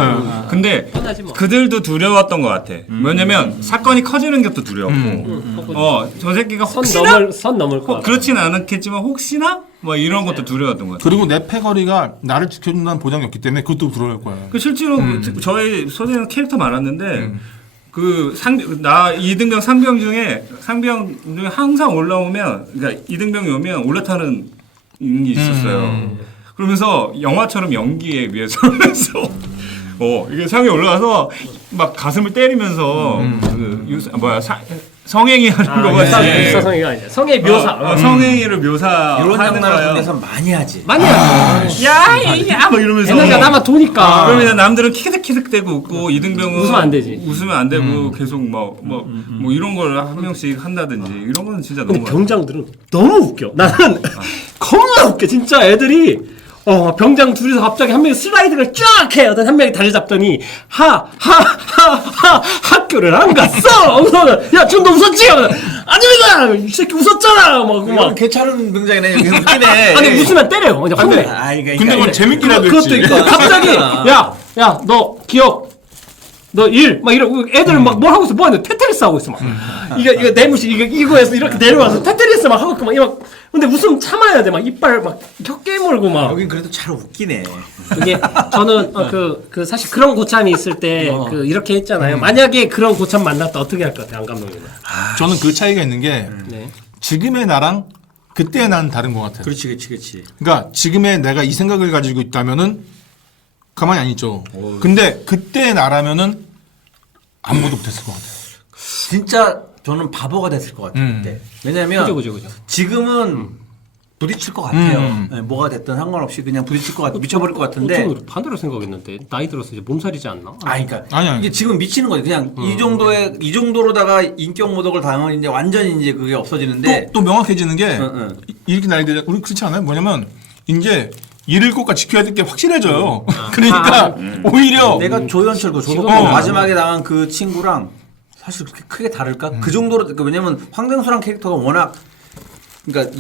근데 편하지 뭐. 그들도 두려웠던 것 같아. 왜냐면 사건이 커지는 것도 두려웠고, 저 새끼가 혹시나 선 넘을 거. 그렇진 않았겠지만 혹시나 뭐 이런 것도 두려웠던 것 같아. 그리고 내 패거리가 나를 지켜준다는 보장이 없기 때문에 그것도 두려울 거야. 그 실제로 저희 소대는 캐릭터 많았는데 나 2등병 상병 중에 항상 올라오면 그러니까 2등병이 오면 올라타는 게 있었어요. 그러면서 영화처럼 연기에 위해서 그래서 이게 상에 올라가서 막 가슴을 때리면서 성행위 하는 거 같이 성행위가 아니야. 성의 묘사. 성행위를 묘사하는 이런 장난을 거예요. 군대에서 많이 하지. 많이 하죠. 야, 막 이러면서. 에너지가 남아 도니까. 그러면 남들은 키득키득대고 웃고 이등병은 웃으면 안 되지. 웃으면 안 되고 계속 뭐 이런 걸 한 명씩 한다든지 이런 거는 진짜 근데 너무. 병장들은 너무 웃겨. 나는 겁나 웃겨. 진짜 애들이 병장 둘이서 갑자기 한 명이 슬라이드를 쫙 해요. 한 명이 다리 잡더니 학교를 안 갔어. 야, 지금 너 웃었지? 아닙니다. 이 새끼 웃었잖아. 이건 괜찮은 병장이네. 여기 웃기네. 아니 웃으면 때려요. 그냥 혼내. 근데 그건 재밌기라도 그것도 했지. 있고. 갑자기 야, 너 기억. 너 일 막 이러고 애들 막 뭘 하고 있어. 뭐 하는데 테트리스 하고 있어 막. 이거 내무실 이거에서 이렇게 내려와서 테트리스 막 하고 막 근데 웃음 참아야 돼. 막 이빨 막 혀 깨물고 막. 여긴 그래도 잘 웃기네. 이게 저는 그 사실 그런 고참이 있을 때 이렇게 했잖아요. 만약에 그런 고참 만났다 어떻게 할 것 같아요, 안 감독님은? 저는 그 차이가 있는 게 네. 지금의 나랑 그때의 나는 다른 것 같아요. 그렇지. 그러니까 지금의 내가 이 생각을 가지고 있다면은 가만히 안 있죠. 근데 그때의 나라면은 아무것도 못했을 것 같아요. 진짜 저는 바보가 됐을 것 같아요. 그때. 왜냐면 그죠. 지금은 부딪힐 것 같아요. 네, 뭐가 됐든 상관없이 그냥 부딪힐 것 같아 미쳐버릴 것 같은데. 저는 반대로 생각했는데 나이 들어서 이제 몸살이지 않나? 그러니까 아니. 이게 지금 미치는 거지. 그냥 이 정도로다가 인격 모독을 당하면 이제 완전히 이제 그게 없어지는데. 또 명확해지는 게 응. 이렇게 나이 들어 우리 그렇지 않아요? 뭐냐면 이제 잃을 것과 지켜야 될 게 확실해져요. 그러니까 오히려 내가 조현철 그 조석공 마지막에 당한 그 친구랑 사실 그렇게 크게 다를까? 그 정도로 그러니까 왜냐면 황정수란 캐릭터가 워낙 그러니까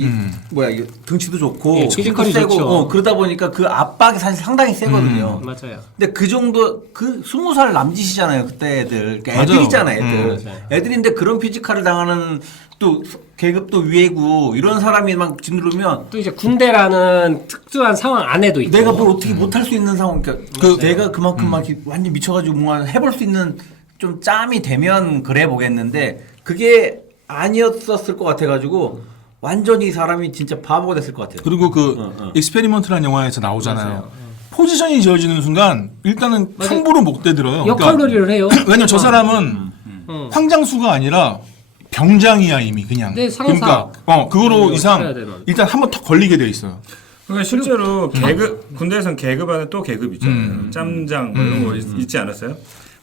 이게 등치도 좋고 예, 피지컬이 세고 좋죠. 그러다 보니까 그 압박이 사실 상당히 세거든요. 맞아요. 근데 그 정도 그 20살 남짓이잖아요 그때 애들. 그러니까 맞아요. 애들이잖아 애들. 맞아요. 애들인데 그런 피지컬을 당하는 또 계급도 위에고 이런 사람이 막 짓누르면 또 이제 군대라는 특수한 상황 안에도 있고. 내가 뭘 어떻게 못할 수 있는 상황, 그러니까 내가 그만큼 막 이렇게 완전 미쳐가지고 뭔가 해볼 수 있는 좀 짬이 되면 그래 보겠는데 그게 아니었었을 것 같아가지고 완전히 사람이 진짜 바보가 됐을 것 같아요. 그리고 그 익스페리먼트라는 영화에서 나오잖아요. 포지션이 지어지는 순간 일단은 함부로 못 대들어요. 역할놀이를 해요. 왜냐면 저 사람은 황장수가 아니라 병장이야 이미 그냥. 네, 상사. 그러니까 그거로 해야 이상 되는. 일단 한번 탁 걸리게 돼 있어요. 그러니까 실제로 계급 군대에선 계급 안에 또 계급 있잖아요. 짬장 뭐 이런 거 있지 않았어요?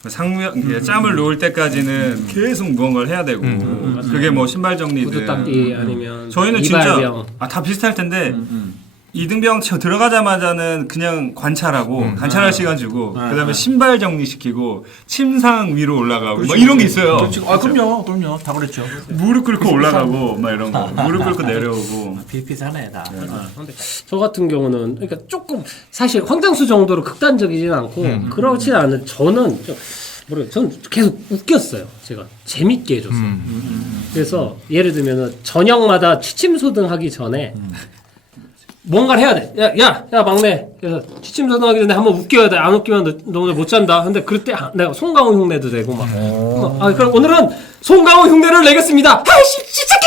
상명 짬을 놓을 때까지는 계속 무언가를 해야 되고 그게 뭐 신발 구두 정리든 닦기 아니면 저희는 이발병. 진짜 다 비슷할 텐데 이등병 들어가자마자는 그냥 관찰하고 관찰할 시간 주고 그다음에 신발 정리시키고 침상 위로 올라가고 막 이런 게 있어요. 그렇지. 그럼요. 다 그랬죠. 무릎 꿇고 올라가고 막 이런 거 무릎 꿇고 내려오고 비슷비슷하네 다. 근데 저 같은 경우는 그러니까 조금 사실 황장수 정도로 극단적이진 않고 그렇지 않은 저는 좀 저는 계속 웃겼어요. 제가 재밌게 해줬어요. 그래서 예를 들면은 저녁마다 취침소등하기 전에 뭔가를 해야 돼. 야 막내. 그래서 취침소등하기 전에 한번 웃겨야 돼. 안 웃기면 너 오늘 못 잔다. 근데 그럴 때 내가 송강호 흉내도 내고 막. 그럼 오늘은 송강호 흉내를 내겠습니다. 아이씨 시작해.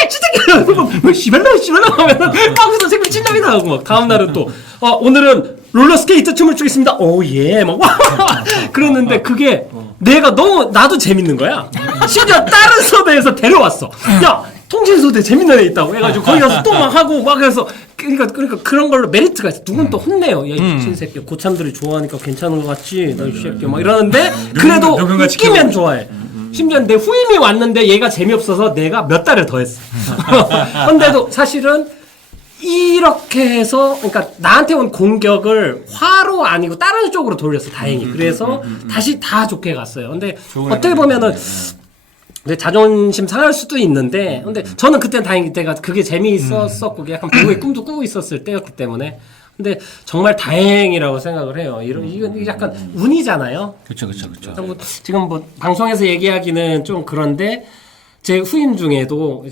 씨발라 하면은 거기서 생각 찐남이 나고 막 다음 날은 또 오늘은 롤러스케이트 춤을 추겠습니다. 오예 막 그러는데 그게 내가 너무 나도 재밌는 거야. 심지어 다른 서대에서 데려왔어. 야 통신소대 재밌는 애 있다고 해가지고 거기 가서 또 막 하고 막 그래서 그러니까 그런 걸로 메리트가 있어. 누군 또 혼내요. 야 이 미친 새끼 고참들이 좋아하니까 괜찮은 것 같지. 너 이 새끼 막 이러는데 그래도 웃기면 좋아해. 심지어 내 후임이 왔는데 얘가 재미없어서 내가 몇 달을 더 했어. 근데도 사실은 이렇게 해서 그러니까 나한테 온 공격을 화로 아니고 다른 쪽으로 돌렸어. 다행히. 그래서 다시 다 좋게 갔어요. 근데 어떻게 보면은 근데 자존심 상할 수도 있는데 근데 저는 그때는 다행히 내가 그게 재미있었었고 약간 배우의 꿈도 꾸고 있었을 때였기 때문에 근데 정말 다행이라고 생각을 해요. 이건 약간 운이잖아요. 그렇죠. 지금 뭐 방송에서 얘기하기는 좀 그런데 제 후임 중에도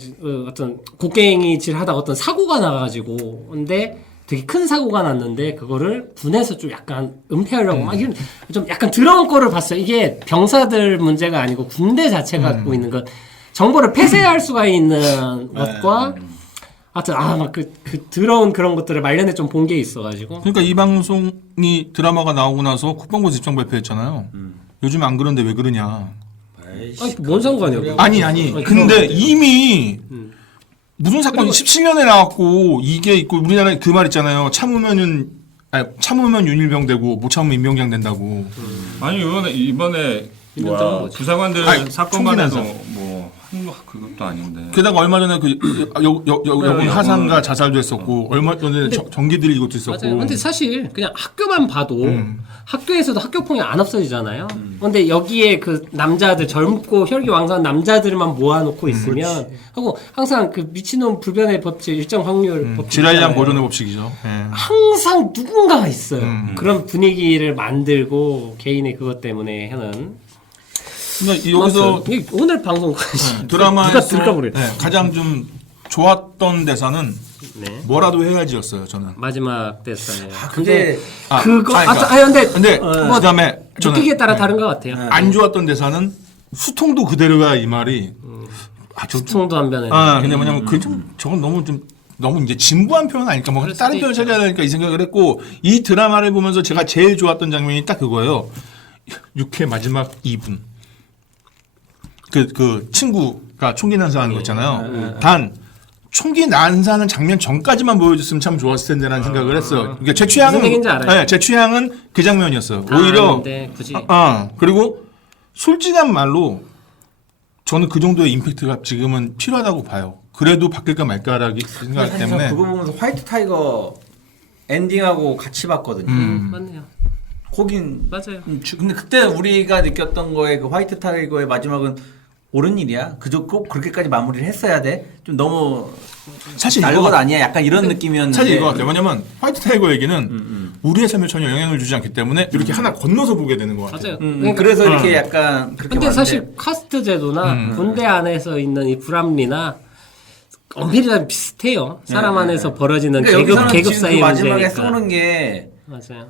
어떤 곡괭이질 하다가 어떤 사고가 나가지고 근데 되게 큰 사고가 났는데 그거를 군에서 좀 약간 은폐하려고 막 이런 좀 약간 더러운 꼴을 봤어요. 이게 병사들 문제가 아니고 군대 자체가 갖고 있는 것 정보를 폐쇄할 수가 있는 것과 하여튼 막 그 더러운 그런 것들을 말년에 좀 본 게 있어가지고 그러니까 이 방송이 드라마가 나오고 나서 국방부 집정 발표했잖아요. 요즘 안 그런데 왜 그러냐. 아니 뭔 상관이야? 아니. 근데 이미 무슨 사건이 17년에 나왔고 이게 있고 우리나라에 그 말 있잖아요. 참으면 윤일병 되고 못 참으면 인병장 된다고. 아니 이번에 뭐야 부사관들 사건만 해도 뭐 그것도 아닌데. 게다가 얼마 전에 그 여군 하상가 자살도 했었고 얼마 전에 전기들이 이것도 있었고. 맞아요. 근데 사실 그냥 학교만 봐도 학교에서도 학교폭이 안 없어지잖아요. 근데 여기에 그 남자들 젊고 혈기왕성한 남자들만 모아놓고 있으면 하고 항상 그 미친놈 불변의 법칙 일정 확률 법칙 지랄량 보존의 법칙이죠. 항상 누군가가 있어요. 그런 분위기를 만들고 개인의 그것 때문에 하는. 그러니까 여기서 오늘 방송 드라마에서 누가 들까 모르겠 가장 좀 좋았던 대사는 뭐라도 해야지였어요. 저는 마지막 대사에. 근데 그거 근데 그다음에 느끼기에 따라 다른 것 같아요. 안 좋았던 대사는 수통도 그대로야 이 말이. 수통도 한 변에. 근데 뭐냐면 저건 너무 이제 진부한 표현 아닐까 뭐 다른 표현 찾아야 되니까 이 생각을 했고 이 드라마를 보면서 제가 제일 좋았던 장면이 딱 그거예요. 6회 마지막 2분. 그 친구가 총기 난사하는 거 있잖아요. 단 총기 난사하는 장면 전까지만 보여줬으면 참 좋았을 텐데라는 생각을 했어. 그러니까 제 취향은 무슨 얘기인지 알아요. 네, 제 취향은 그 장면이었어. 다 오히려 아는데 굳이. 그리고 솔직한 말로 저는 그 정도의 임팩트가 지금은 필요하다고 봐요. 그래도 바뀔까 말까라기 생각 사실 때문에. 그거 보면서 화이트 타이거 엔딩하고 같이 봤거든요. 맞네요. 거긴 맞아요. 근데 그때 우리가 느꼈던 거에 그 화이트 타이거의 마지막은 옳은 일이야. 그저 꼭 그렇게까지 마무리를 했어야 돼. 좀 너무 사실 날것 이거 아니야. 약간 이런 느낌이었는데. 사실 이거 같아요. 왜냐면 화이트 타이거 얘기는 우리의 삶에 전혀 영향을 주지 않기 때문에 이렇게 하나 건너서 보게 되는 것 같아요. 맞아요. 그래서 이렇게 약간 그렇게 근데 봤는데. 사실 카스트 제도나 군대 안에서 있는 이 불합리나 엄밀히 비슷해요. 사람 안에서 벌어지는 그러니까 여기서는 계급 지금 사이의 그 마지막에 문제니까. 쏘는 게 맞아요.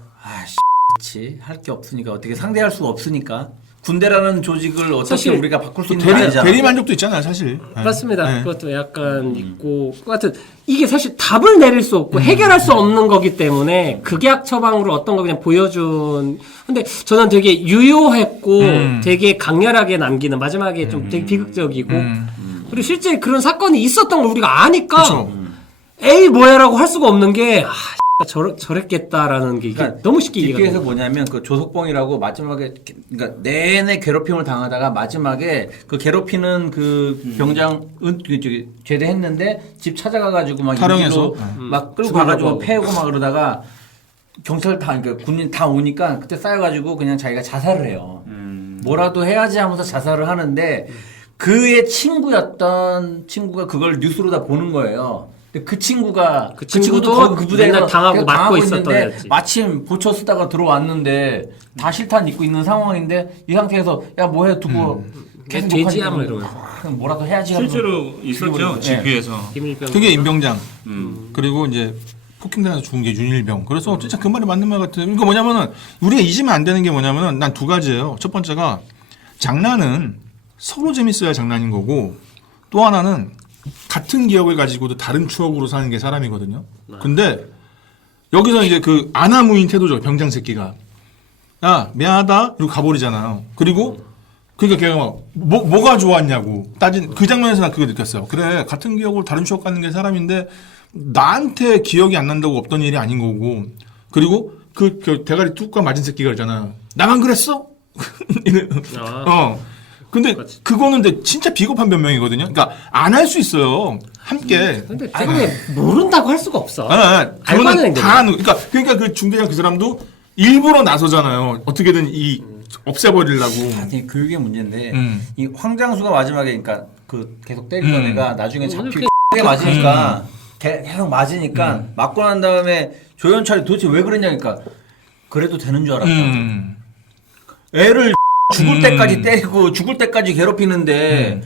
그렇지 할 게 없으니까 어떻게 상대할 수가 없으니까 군대라는 조직을 어떻게 사실 우리가 바꿀 수 있는 게 아니잖아. 대리 만족도 있잖아요, 사실. 네. 맞습니다. 네. 그것도 약간 있고, 하여튼 이게 사실 답을 내릴 수 없고 해결할 수 없는 거기 때문에 극약 처방으로 어떤 거 그냥 보여준. 근데 저는 되게 유효했고 되게 강렬하게 남기는 마지막에 좀 되게 비극적이고 그리고 실제 그런 사건이 있었던 걸 우리가 아니까 그쵸. 에이 뭐야라고 할 수가 없는 게 저랬겠다라는 게 이게 그러니까 너무 쉽게 이해가 DP에서 돼요. 뭐냐면 그 조석봉이라고 마지막에 그러니까 내내 괴롭힘을 당하다가 마지막에 그 괴롭히는 그 병장 저기 제대했는데 집 찾아가 가지고 막 타령해서? 인질로 막 끌고 가가지고 죽으려고. 패고 막 그러다가 경찰 다 그러니까 군인 다 오니까 그때 쌓여가지고 그냥 자기가 자살을 해요. 뭐라도 해야지 하면서 자살을 하는데 그의 친구였던 친구가 그걸 뉴스로 다 보는 거예요. 근데 그 친구가 그 친구도 거기 그 부대에서 맨날 당하고 계속 맞고 있었던 있는데 애였지. 마침 보초 쓰다가 들어왔는데 다 실탄 입고 있는 상황인데 이 상태에서 야 뭐해 두고 계속 돼지야 뭐 욕하니까 이러면서. 뭐라도 해야지 하면서 실제로 있었죠. 네. GP에서. 비밀병. 그게 임병장. 그리고 이제 폭행당해서 죽은 게 윤일병. 그래서 진짜 그 말이 맞는 말 같아요. 그러니까 뭐냐면은 우리가 잊으면 안 되는 게 뭐냐면은 난 두 가지예요. 첫 번째가 장난은 서로 재밌어야 장난인 거고 또 하나는 같은 기억을 가지고도 다른 추억으로 사는 게 사람이거든요. 근데 여기서 이제 그 아나무인 태도죠. 병장 새끼가. 야 미안하다 이러고 가버리잖아요. 그리고 그러니까 걔가 막 뭐가 좋았냐고 따진 그 장면에서 난 그거 느꼈어요. 그래 같은 기억으로 다른 추억 갖는 게 사람인데 나한테 기억이 안 난다고 없던 일이 아닌 거고 그리고 그 대가리 뚜까 맞은 새끼가 있잖아요. 나만 그랬어? 근데 그거는 근데 진짜 비겁한 변명이거든요. 그러니까 안 할 수 있어요. 함께. 근데 때문에 모른다고 할 수가 없어. 그거는 알바는 다 아는. 그러니까 그 중대장 그 사람도 일부러 나서잖아요. 어떻게든 이 없애버리려고. 아니 교육의 문제인데 이 황장수가 마지막에 그러니까 그 계속 때리던 애가 나중에 잡히고 게 맞으니까 계속 맞으니까 맞고 난 다음에 조연철이 도대체 왜 그랬냐니까 그래도 되는 줄 알았다. 애를 죽을 때까지 때리고 죽을 때까지 괴롭히는데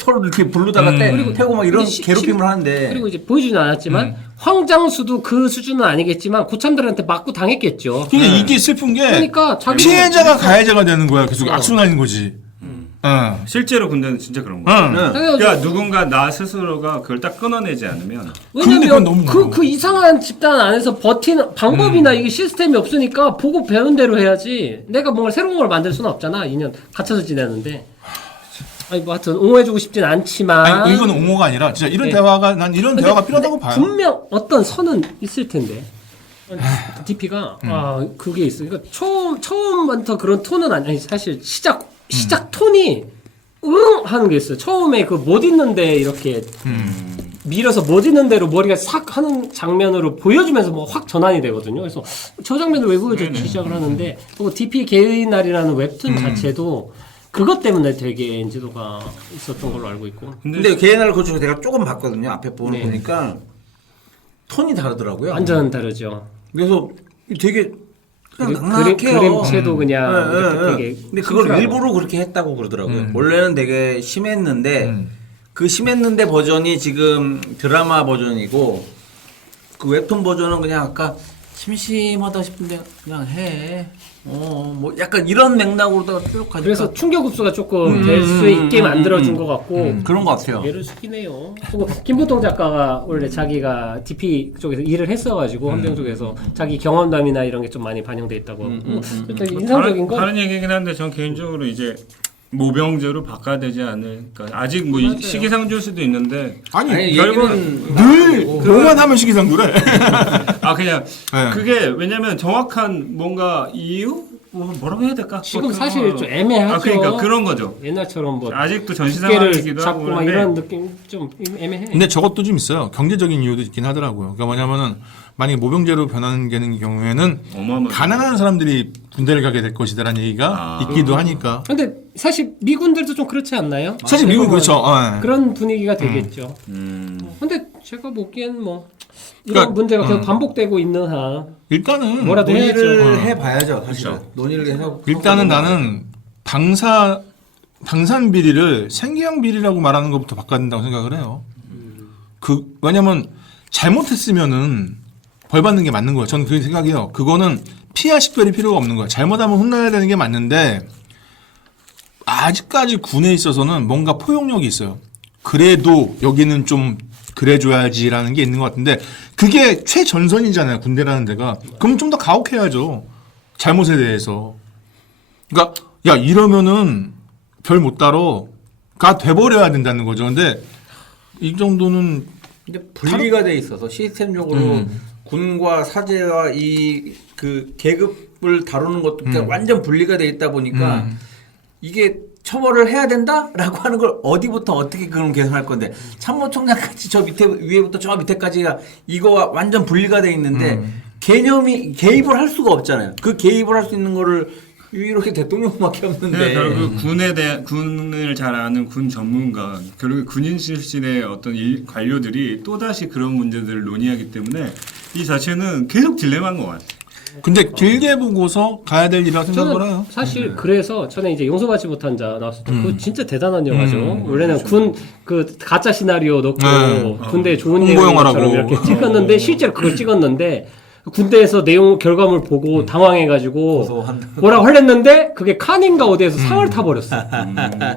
털을 이렇게 부르다가 태고 막 이런 근데 괴롭힘을 하는데 그리고 이제 보여주진 않았지만 황장수도 그 수준은 아니겠지만 고참들한테 맞고 당했겠죠. 그러니까 이게 슬픈 게 그러니까 자기 피해자가 가해자가 되는 거야. 계속 악순환인 거지. 실제로 군대는 진짜 그런 거예요. 당연하죠. 그러니까 누군가 나 스스로가 그걸 딱 끊어내지 않으면 근데 그건 너무 왜냐면 그 이상한 집단 안에서 버티는 방법이나 이게 시스템이 없으니까 보고 배운 대로 해야지. 내가 뭔가 새로운 걸 만들 수는 없잖아. 2년 갇혀서 지내는데. 아니 뭐 하여튼 옹호해주고 싶진 않지만. 아니, 이건 옹호가 아니라 진짜 이런 네. 대화가 난 이런 대화가 필요하다고 봐요. 분명 어떤 선은 있을 텐데. DP가 그게 있어. 그러니까 처음부터 그런 톤은 아니 사실 시작 톤이 하는 게 있어요. 처음에 그 못 있는데 이렇게 밀어서 못 있는 대로 머리가 싹 하는 장면으로 보여주면서 뭐 확 전환이 되거든요. 그래서 저 장면을 왜 보여줬지 시작을 하는데 또 DP 개의 날이라는 웹툰 자체도 그것 때문에 되게 인지도가 있었던 걸로 알고 있고. 근데 개인을 거치고 제가 조금 봤거든요. 앞에 보니까 네. 톤이 다르더라고요. 완전 다르죠. 그래서 되게 그냥 낭낭해요. 그림체도 그냥 이렇게 되게 근데 그걸 심플하고. 일부러 그렇게 했다고 그러더라고요. 원래는 되게 심했는데 그 심했는데 버전이 지금 드라마 버전이고 그 웹툰 버전은 그냥 아까 심심하다 싶은데 그냥 해. 뭐 약간 이런 맥락으로다가 쭉 가니까 그래서 충격 흡수가 조금 될 수 있게 만들어준 것 같고 그런 것 같아요. 예를 숙이네요. 그리고 김보통 작가가 원래 자기가 DP 쪽에서 일을 했어가지고 헌병 쪽에서 자기 경험담이나 이런 게 좀 많이 반영돼 있다고. 되게 인상적인 거. 다른 얘기긴 한데 전 개인적으로 이제 모병제로 바꿔야 되지 않을까. 아직 뭐 시기상조일 수도 있는데 아니 결국은 늘 뭐만 하면 시기상조래. 그냥 네. 그게 왜냐면 정확한 뭔가 이유 뭐라고 해야 될까? 지금 사실 좀 애매하죠. 그러니까 그런 거죠. 옛날처럼 뭐 아직도 전시 두께를 상황이기도 하고 잡고 막 그런데 이런 느낌 좀 애매해. 근데 저것도 좀 있어요. 경제적인 이유도 있긴 하더라고요. 그러니까 뭐냐면은 만약에 모병제로 변환되는 경우에는 어마어마하죠. 가난한 사람들이 군대를 가게 될 것이다라는 얘기가 있기도 하니까. 근데 사실 미군들도 좀 그렇지 않나요? 사실 미국 그렇죠. 그런 분위기가 되겠죠. 근데 제가 보기엔 뭐 이런 그러니까, 문제가 계속 반복되고 있는 한 일단은 뭐라도 해야죠. 논의를 해봐야죠. 사실은 논의를 해서 일단은 나는 방산 비리를 생계형 비리라고 말하는 것부터 바꿔야 된다고 생각을 해요. 왜냐면 잘못했으면은 벌 받는 게 맞는 거예요. 저는 그렇게 생각해요. 그거는 피하 식별이 필요가 없는 거예요. 잘못하면 혼나야 되는 게 맞는데 아직까지 군에 있어서는 뭔가 포용력이 있어요. 그래도 여기는 좀 그래줘야지라는 게 있는 것 같은데 그게 최전선이잖아요. 군대라는 데가. 그럼 좀 더 가혹해야죠. 잘못에 대해서. 그러니까 야 이러면은 별 못 따러 가 돼버려야 된다는 거죠. 근데 이 정도는 근데 분리가 돼 있어서 시스템적으로 군과 사제와 이 그 계급을 다루는 것도 그냥 완전 분리가 돼 있다 보니까 이게 처벌을 해야 된다라고 하는 걸 어디부터 어떻게 그럼 계산할 건데 참모총장까지 저 밑에 위에부터 저 밑에까지가 이거와 완전 분리가 돼 있는데 개념이 개입을 할 수가 없잖아요. 그 개입을 할 수 있는 거를 이렇게 대통령밖에 없는데 결국 군을 잘 아는 군 전문가 결국 군인 출신의 어떤 관료들이 또 다시 그런 문제들을 논의하기 때문에 이 자체는 계속 딜레마인 것 같아요. 근데 길게 보고서 가야 될 일이라고 생각을 해요. 사실 그래서 저는 이제 용서받지 못한 자 나왔을 때 그거 진짜 대단한 영화죠. 원래는 군 그 가짜 시나리오 넣고 군대에 좋은 홍보 내용처럼 영화라고. 이렇게 찍었는데 실제로 그걸 찍었는데 군대에서 내용 결과물 보고 당황해가지고 고소한다. 뭐라고 하랬는데 그게 칸인가 어디에서 상을 타버렸어.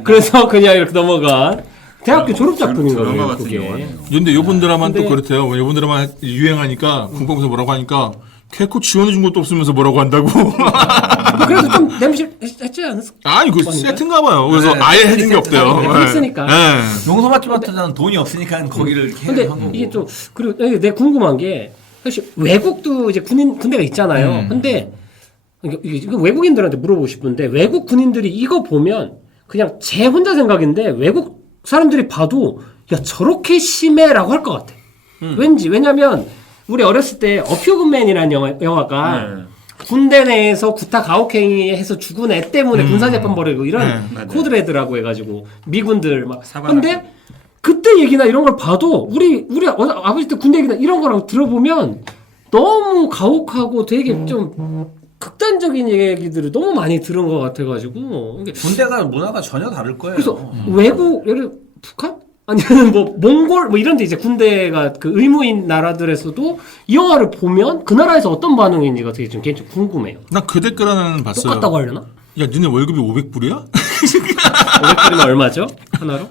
그래서 그냥 이렇게 넘어간 대학교 졸업 작품인 드라마 거예요. 같은 그게. 영화네요. 근데 요번 드라마는 또 근데- 그렇대요. 요번 드라마 유행하니까 군법에서 뭐라고 하니까 캐코 지원해준 것도 없으면서 뭐라고 한다고. 그래서 좀 냄새했지 않았어? 아니 그 아닌가요? 세트인가 봐요. 그래서 네, 아예 해준 게 없대요. 네, 했으니까. 네. 용서받지 못하는 돈이 없으니까 거기를 이렇게 근데 한 거고. 이게 좀 그리고 내가 궁금한 게 사실 외국도 이제 군대가 있잖아요. 근데 이게 외국인들한테 물어보고 싶은데 외국 군인들이 이거 보면 그냥 제 혼자 생각인데 외국 사람들이 봐도 야 저렇게 심해라고 할 것 같아. 왠지 왜냐면 우리 어렸을 때 어퓨그맨이라는 영화가 군대 내에서 구타 가혹행위해서 죽은 애 때문에 군사재판 벌이고 이런 맞아요. 코드레드라고 해가지고 미군들 막 사관학교. 근데 그때 얘기나 이런 걸 봐도 우리 아버지 때 군대 얘기나 이런 거랑 들어보면 너무 가혹하고 되게 좀 극단적인 얘기들을 너무 많이 들은 것 같아가지고 이게 군대가 문화가 전혀 다를 거예요. 그래서 외국 예를 북한 아니면 뭐 몽골 뭐 이런데 이제 군대가 그 의무인 나라들에서도 이 영화를 보면 그 나라에서 어떤 반응인지가 되게 좀 개인적으로 궁금해요. 나 그 댓글 하나는 봤어요. 똑같다고 하려나? 야 니네 월급이 500불이야? 500불이면 얼마죠? 하나로?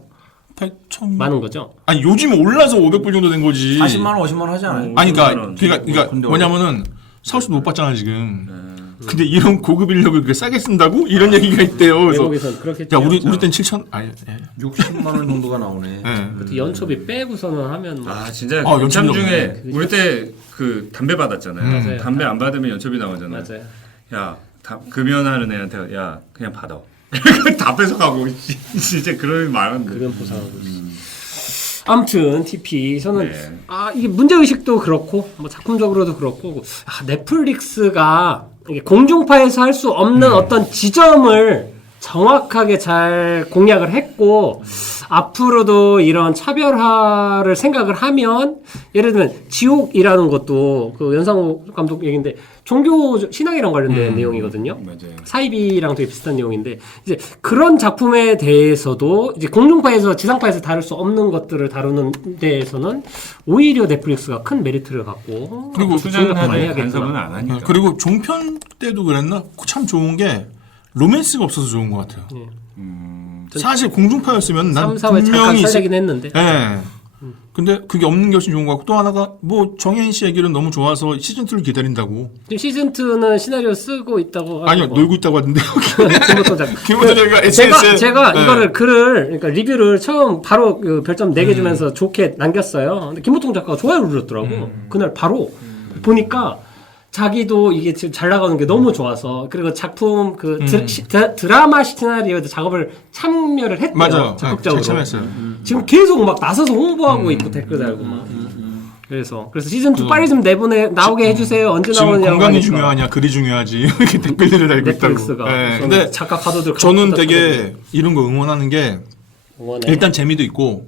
8천 많은 거죠? 아니 요즘 올라서 500불 정도 된 거지. 40만 원, 50만 원 하지 않아요? 아니 그러니까 군대 군대 뭐냐면은 사우스 못 받잖아 지금. 근데 이런 고급 인력을 그렇게 싸게 쓴다고 이런 얘기가 있대요. 그래서 외국에선 그렇겠죠. 야 우리 땐 7천 아니 예. 60만 원 정도가 나오네. 예. 연초비 빼고서는 하면 막 아 진짜 아, 연참 연초비 중에 없네. 우리 때 그 담배 받았잖아요. 맞아요. 담배 안 받으면 연초비 나오잖아요. 맞아요. 야 금연하는 애한테 야 그냥 받아. 다 뺏어가고 진짜 그런 말하는데. 그런 보상하고 있어. 아무튼 TP 저는 네. 이게 문제 의식도 그렇고 뭐 작품적으로도 그렇고 넷플릭스가 이게 공중파에서 할 수 없는 어떤 지점을 정확하게 잘 공략을 했고 앞으로도 이런 차별화를 생각을 하면 예를 들면 지옥이라는 것도 그 연상호 감독 얘기인데 종교 신앙이랑 관련된 내용이거든요. 맞아요. 사이비랑 되게 비슷한 내용인데 이제 그런 작품에 대해서도 이제 공중파에서 지상파에서 다룰 수 없는 것들을 다루는 데에서는 오히려 넷플릭스가 큰 메리트를 갖고 그리고 투자는 많이 하는데 해야겠구나. 간섭은 안 하니까. 그리고 종편 때도 그랬나? 참 좋은 게 로맨스가 없어서 좋은 것 같아요. 사실 공중파였으면 난 3, 4회 잠깐 분명히 설레긴 했는데 예. 근데 그게 없는 게 훨씬 좋은 것 같고 또 하나가 뭐 정혜인 씨 얘기는 너무 좋아서 시즌 2를 기다린다고. 지금 시즌 2는 시나리오 쓰고 있다고. 아니요 놀고 있다고 하던데요. 김보통 작가. 김보통 작가 SNS에 제가 네. 이거를 글을 그러니까 리뷰를 처음 바로 그 별점 4개 주면서 좋게 남겼어요. 근데 김보통 작가가 좋아요를 눌렀더라고. 그날 바로 보니까 자기도 이게 지금 잘 나가는 게 너무 좋아서 그리고 작품 그 드라마 시나리오에도 작업을 참여를 했대요. 맞아요. 적극적으로. 참여했어요. 지금 계속 막 나서서 홍보하고 있고 댓글 달고 막. 그래서 시즌 2 빨리 좀 나오게 해주세요. 언제 지금 나오냐고. 건강이 하니까. 중요하냐 글이 중요하지 이렇게 댓글들을 달고 있다고. 넷플릭스가. 네. 근데 근데 작가 가도들 저는 되게 이런 거 응원하는 게 응원해. 일단 재미도 있고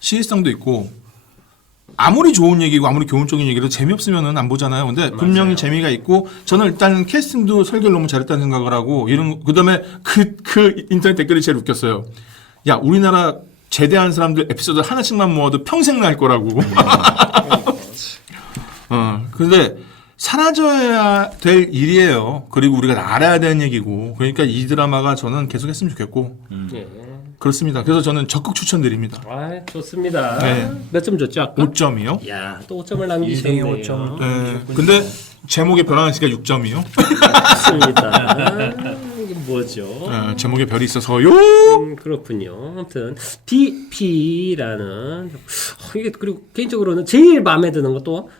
시의성도 있고 아무리 좋은 얘기고 아무리 교훈적인 얘기도 재미없으면은 안 보잖아요. 근데 분명히 재미가 있고 저는 일단 캐스팅도 설계를 너무 잘했다는 생각을 하고 이런 그다음에 그 인터넷 댓글이 제일 웃겼어요. 야 우리나라 제대한 사람들 에피소드 하나씩만 모아도 평생 날 거라고. 근데 사라져야 될 일이에요. 그리고 우리가 알아야 되는 얘기고. 그러니까 이 드라마가 저는 계속 했으면 좋겠고. 예. 그렇습니다. 그래서 저는 적극 추천드립니다. 아, 좋습니다. 네. 몇 점 줬죠, 아까? 5점이요. 야, 또 5점을 남기셨네요. 5점. 네. 근데 제목에 별 하나씩 6점이요. 맞습니다. 이게 뭐죠? 제목에 별이 있어서요. 그렇군요. 아무튼 DP라는 이게 그리고 개인적으로는 제일 마음에 드는 것도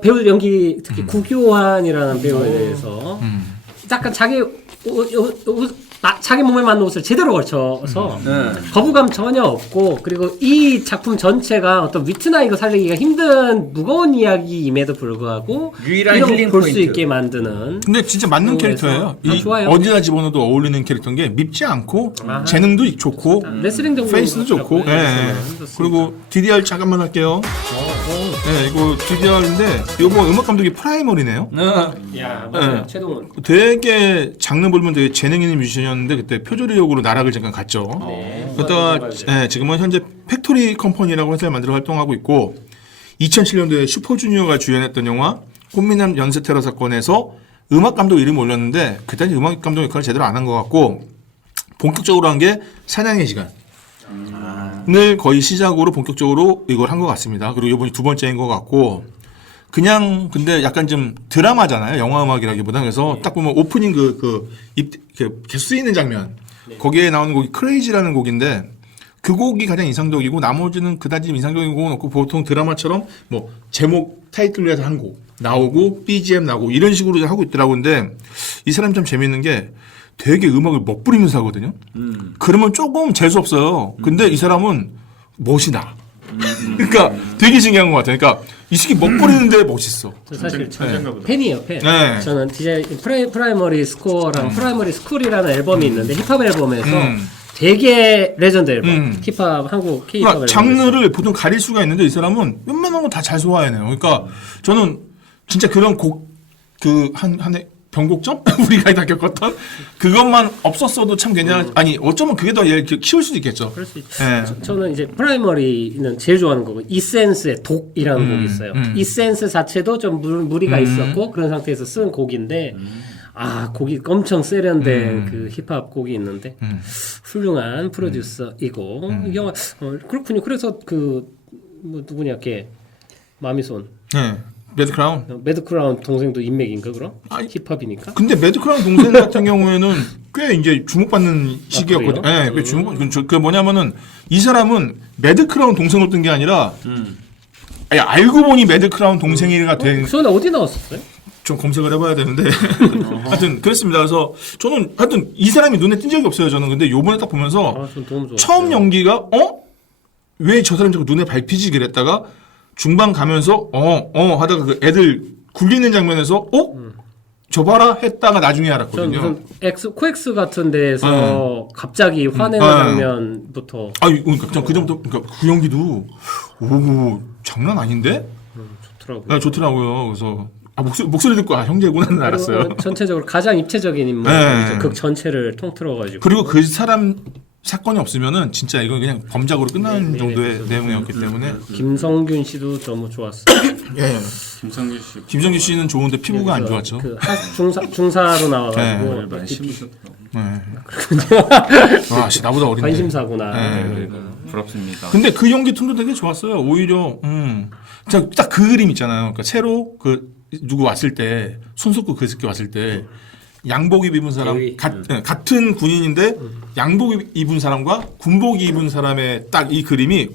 배우 연기 특히 구교환이라는 배우에 대해서 약간 자기 몸에 맞는 옷을 제대로 걸쳐서 거부감 전혀 없고 그리고 이 작품 전체가 어떤 위트나 이거 살리기가 힘든 무거운 이야기임에도 불구하고 유일한 이런 힐링 볼 수 포인트. 있게 만드는 근데 진짜 맞는 그래서 캐릭터예요. 이 좋아요. 어디다 집어넣어도 어울리는 캐릭터인 게 밉지 않고 재능도 좋고 레슬링 정도 페이스도 좋고. 예. 그리고 DDR 잠깐만 할게요. 네, 이거 DDR인데 이거 음악 감독이 프라이머리네요. 야 맞아요. 네. 최동원 되게 장르 보면 되게 재능 있는 뮤지션이었는데 그때 표절의혹으로 나락을 잠깐 갔죠. 그러다가 지금은 현재 팩토리 컴퍼니라고 회사를 만들어 활동하고 있고 2007년도에 슈퍼주니어가 주연했던 영화 꽃미남 연쇄 테러 사건에서 음악 감독 이름을 올렸는데 그때 음악 감독 역할을 제대로 안 한 것 같고 본격적으로 한 게 사냥의 시간. 을 거의 시작으로 본격적으로 이걸 한 것 같습니다. 그리고 이번이 2번째인 것 같고 그냥 근데 약간 좀 드라마잖아요. 영화 음악이라기보다 그래서 딱 보면 오프닝 이렇게 쓰이는 장면 거기에 나오는 곡이 크레이지라는 곡인데 그 곡이 가장 인상적이고 나머지는 그다지 인상적인 곡은 없고 보통 드라마처럼 뭐 제목 타이틀로 해서 한 곡 나오고 BGM 나오고 이런 식으로 하고 있더라고. 근데 이 사람이 참 재밌는 게 되게 음악을 멋부리면서 하거든요. 그러면 조금 재수 없어요. 근데 이 사람은 멋이 나. 그러니까 되게 신기한 것 같아요. 그러니까 이 새끼 멋부리는데 멋있어. 저 사실 천재인가 보다. 팬이에요, 팬. 네. 저는 DJ 프라이머리 스코어랑 프라이머리 스쿨이라는 앨범이 있는데 힙합 앨범에서 되게 레전드 앨범. 힙합 한국 K-팝 그러니까 앨범. 장르를 보통 가릴 수가 있는데 이 사람은 웬만한 거 다 잘 소화해내요. 그러니까 저는 진짜 그런 곡 한해 변곡점 우리가 다 겪었던 그것만 없었어도 참 괜찮. 아니 어쩌면 그게 더 얘를 키울 수도 있겠죠. 그럴 수 있죠. 예. 저는 이제 프라이머리는 제일 좋아하는 곡은 이센스의 독이라는 곡이 있어요. 이센스 자체도 좀 무리가 있었고 그런 상태에서 쓴 곡인데 곡이 엄청 세련된 그 힙합 곡이 있는데 훌륭한 프로듀서이고 이 영화 그렇군요. 그래서 뭐 누구냐 걔 마미손 네. 매드크라운. 매드크라운 동생도 인맥인가 그럼? 아니, 힙합이니까? 근데 매드크라운 동생 같은 경우에는 꽤 이제 주목받는 시기였거든요. 그래요? 네, 꽤 그 뭐냐면은 이 사람은 매드크라운 동생을 뜬 게 아니라 아니, 알고 보니 매드크라운 동생이가 된. 그 전에 어디 나왔었어요? 좀 검색을 해봐야 되는데 하여튼 그랬습니다. 그래서 저는 하여튼 이 사람이 눈에 띈 적이 없어요. 저는 근데 요번에 딱 보면서 전 너무 좋았어요. 처음 연기가 왜 저 사람 자꾸 눈에 밟히지 그랬다가 중반 가면서 하다가 그 애들 굴리는 장면에서 저 봐라 했다가 나중에 전 알았거든요. 무슨 코엑스 같은 데에서 갑자기 화내는 장면부터 그러니까 전 그전부터 그러니까 그 연기도 오 장난 아닌데? 좋더라고요. 네, 좋더라고요. 그래서 목소리 듣고 형제구나는 알았어요. 그리고 전체적으로 가장 입체적인 인물, 네. 극 전체를 통틀어가지고. 그리고 그 사람 사건이 없으면은 진짜 이건 그냥 범작으로 끝나는 정도의 내용이었기 때문에 김성균 씨도 너무 좋았어요. 예. 김성규 씨. 김정규 씨는 좋은데 피부가 안 좋았죠. 중사로 나와가지고 많이 심으셨더라고. 네. 와, 씨, 나보다 어린데. 관심사구나. 네. 부럽습니다. 근데 그 연기 톤도 되게 좋았어요. 오히려 딱 그 그림 있잖아요. 그러니까 새로 그 누구 왔을 때 손석구 그 새끼 왔을 때 양복 입은 사람 같은 군인인데 양복 입은 사람과 군복 입은 사람의 딱 이 그림이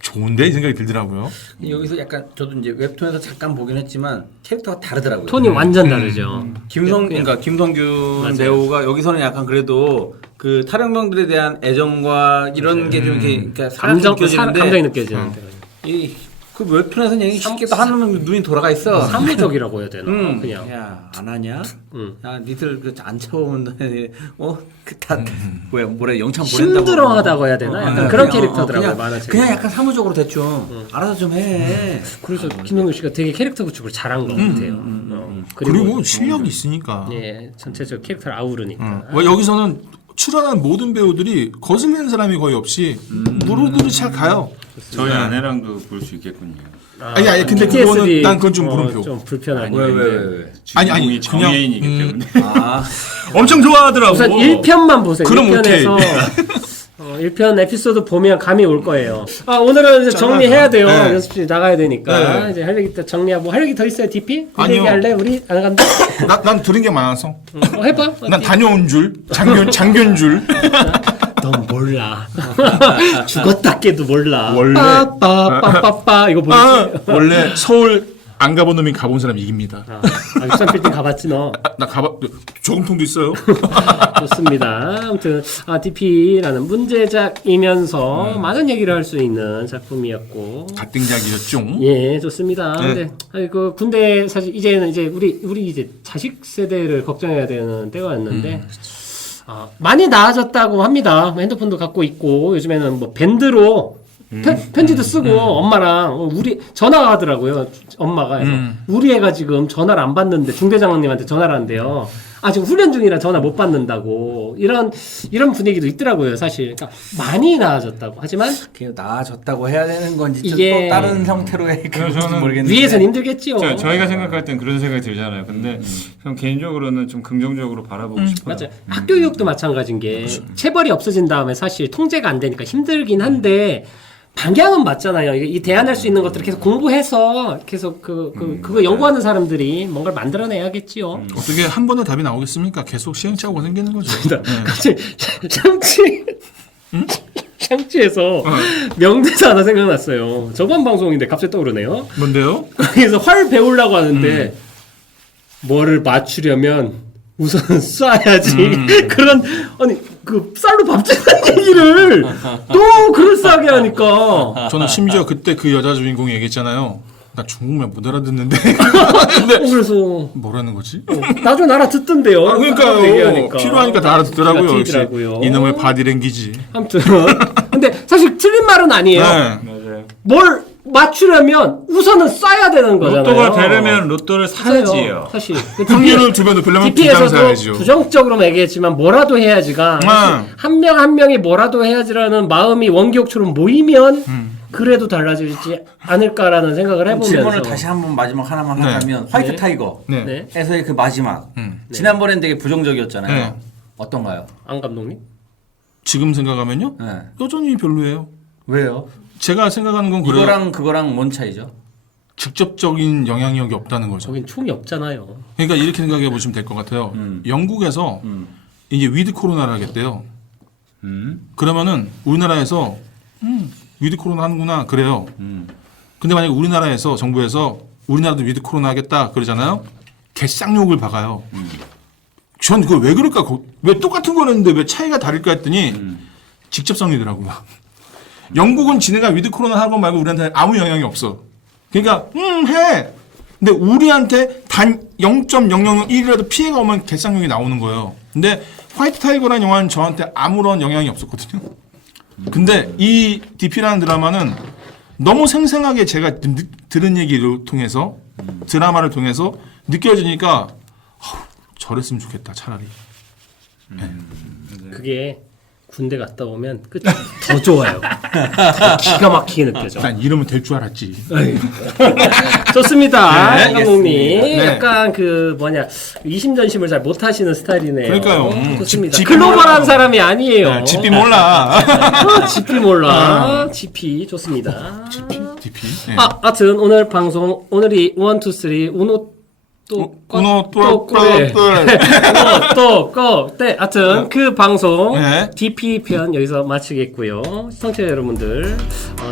좋은데 이 생각이 들더라고요. 여기서 약간 저도 이제 웹툰에서 잠깐 보긴 했지만 캐릭터가 다르더라고요. 톤이 완전 다르죠. 그러니까 김성균 배우가 여기서는 약간 그래도 그 탈영병들에 대한 애정과 이런 게 좀 이렇게 그러니까 감정이 느껴지는데. 그 웹툰에서는 얘기 쉽게 또 하면 눈이 돌아가 있어. 사무적이라고 해야 되나? 그냥. 야, 안 하냐? 야, 니들 안 채워오면 그다 뭐래 영창 보낸다고. 힘들어하다고 해야 되나? 약간 그런 캐릭터더라고요. 만화책. 그냥 약간 사무적으로 대충 알아서 좀 해. 그래서 김성균 씨가 되게 캐릭터 구축을 잘한 것 같아요. 그리고 실력이 있으니까. 예, 전체적 캐릭터를 아우르니까. 여기서는 출연한 모든 배우들이 거슬리는 사람이 거의 없이 무르르 잘 가요. 저희 아내랑도 볼 수 있겠군요. 아니 근데 그거는 난 그건 좀 물음표. 좀 불편하고. 왜? 아니, 정예인이기 때문에 아, 엄청 좋아하더라고. 우선 1편만 보세요. 그럼 1편에서 1편 에피소드 보면 감이 올 거예요. 오늘은 이제 정리해야 돼요. 네. 연습실 나가야 되니까. 네. 이제 할 얘기 또 정리하고. 할 얘기 더 있어요, DP? 아니요. 얘기할래? 우리 안 간다? 난 들은 게 많아서. 해봐. 난 다녀온 줄, 장견 줄. 넌 몰라. 죽었다 깨도 몰라. 원래- 빠빠빠빠빠 이거 보이지? 원래 서울 안 가본 놈이 가본 사람 이깁니다. 63빌딩 가봤지 너. 나 저금통도 있어요. 좋습니다. 아무튼 DP라는 문제작이면서 많은 얘기를 할 수 있는 작품이었고. 가등작이었죠. 예, 좋습니다. 네. 근데 그 군대 사실 이제는 이제 우리 이제 자식 세대를 걱정해야 되는 때가 왔는데 많이 나아졌다고 합니다. 핸드폰도 갖고 있고 요즘에는 뭐 밴드로 편지도 쓰고 엄마랑 우리 전화가 하더라고요. 엄마가 그래서 우리 애가 지금 전화를 안 받는데 중대장님한테 전화를 한대요. 지금 훈련 중이라 전화 못 받는다고 이런 분위기도 있더라고요. 사실 그러니까 많이 나아졌다고 하지만 나아졌다고 해야 되는 건지 이게- 또 다른 형태로의 그런지 모르겠는데 위에서는 힘들겠지요. 저희가 생각할 땐 그런 생각이 들잖아요. 근데 전 개인적으로는 좀 긍정적으로 바라보고 싶어요. 맞아요. 학교 교육도 마찬가지인 게 체벌이 없어진 다음에 사실 통제가 안 되니까 힘들긴 한데 방향은 맞잖아요. 이 대안할 수 있는 것들을 계속 공부해서 계속 그거 연구하는 사람들이 뭔가를 만들어내야겠지요. 어떻게 한 번에 답이 나오겠습니까? 계속 시행착오가 생기는 거죠. 갑자기 샹치에서 명대사 하나 생각났어요. 저번 방송인데 갑자기 떠오르네요. 뭔데요? 그래서 활 배우려고 하는데 뭐를 맞추려면 우선 쏴야지. 그런 그 쌀로 밥 짓는 얘기를 너무 그럴싸하게 하니까. 저는 심지어 그때 그 여자 주인공이 얘기했잖아요. 나 중국말 못 알아듣는데. 그래서 뭐라는 거지? 나중에 알아듣던데요. 그러니까요. 얘기하니까. 필요하니까 다 알아듣더라고요. 귀가 역시. 트이더라고요. 이놈의 바디랭귀지. 아무튼 근데 사실 틀린 말은 아니에요. 네. 맞아요. 뭘 맞추려면 우선은 쏴야 되는 거잖아요. 로또가 되려면 로또를 사야지요. 사실 확률을 두 배 높이려면 두 장 DP에서도 사야죠. 부정적으로 얘기했지만 뭐라도 해야지가 한 명 한 명이 뭐라도 해야지라는 마음이 원기옥처럼 모이면 그래도 달라지지 않을까라는 생각을 해보면서 질문을 다시 한번 마지막 하나만 네. 하자면 화이트 네. 타이거에서의 네. 그 마지막 지난번엔 되게 부정적이었잖아요. 네. 어떤가요? 안 감독님? 지금 생각하면요? 네. 여전히 별로예요. 왜요? 제가 생각하는 건 그래요. 이거랑 그거랑 뭔 차이죠? 직접적인 영향력이 없다는 거죠. 저긴 총이 없잖아요. 그러니까 이렇게 생각해 보시면 될 것 같아요. 영국에서 이제 위드 코로나를 하겠대요. 그러면은 우리나라에서 위드 코로나 하는구나 그래요. 근데 만약에 우리나라에서 정부에서 우리나라도 위드 코로나 하겠다 그러잖아요. 개쌍욕을 박아요. 전 그걸 왜 그럴까? 왜 똑같은 거였는데 왜 차이가 다를까 했더니 직접성이더라고요. 영국은 지네가 위드 코로나 하는 거 말고 우리한테 아무 영향이 없어. 그러니까 해. 근데 우리한테 단 0.001이라도 피해가 오면 개쌍욕이 나오는 거예요. 근데 화이트 타이거라는 영화는 저한테 아무런 영향이 없었거든요. 근데 이 DP라는 드라마는 너무 생생하게 제가 들은 얘기를 통해서 드라마를 통해서 느껴지니까 저랬으면 좋겠다 차라리. 그게 군대 갔다 오면 끝이 더 좋아요. 더 기가 막히게 느껴져. 난 이러면 될 줄 알았지. 좋습니다. 네, 감독님. 네. 약간 그 뭐냐 이심전심을 잘 못하시는 스타일이네요. 그러니까요. 좋습니다. 집- 글로벌한 사람이 아니에요. 지피 몰라. 지피 몰라. 지피 좋습니다. 지피. 네. 하여튼 오늘 방송 오늘이 1, 2, 3 우노 우노 꼬레. 네, 하여튼 그 방송 네. DP 편 여기서 마치겠고요. 시청자 여러분들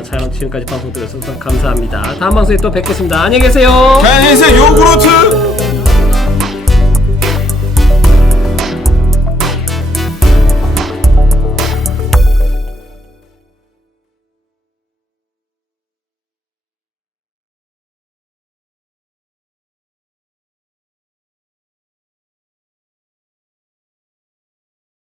잘 지금까지 방송 들어주셔서 감사합니다. 다음 방송에 또 뵙겠습니다. 안녕히 계세요. 안녕히 계세요. 요구르트.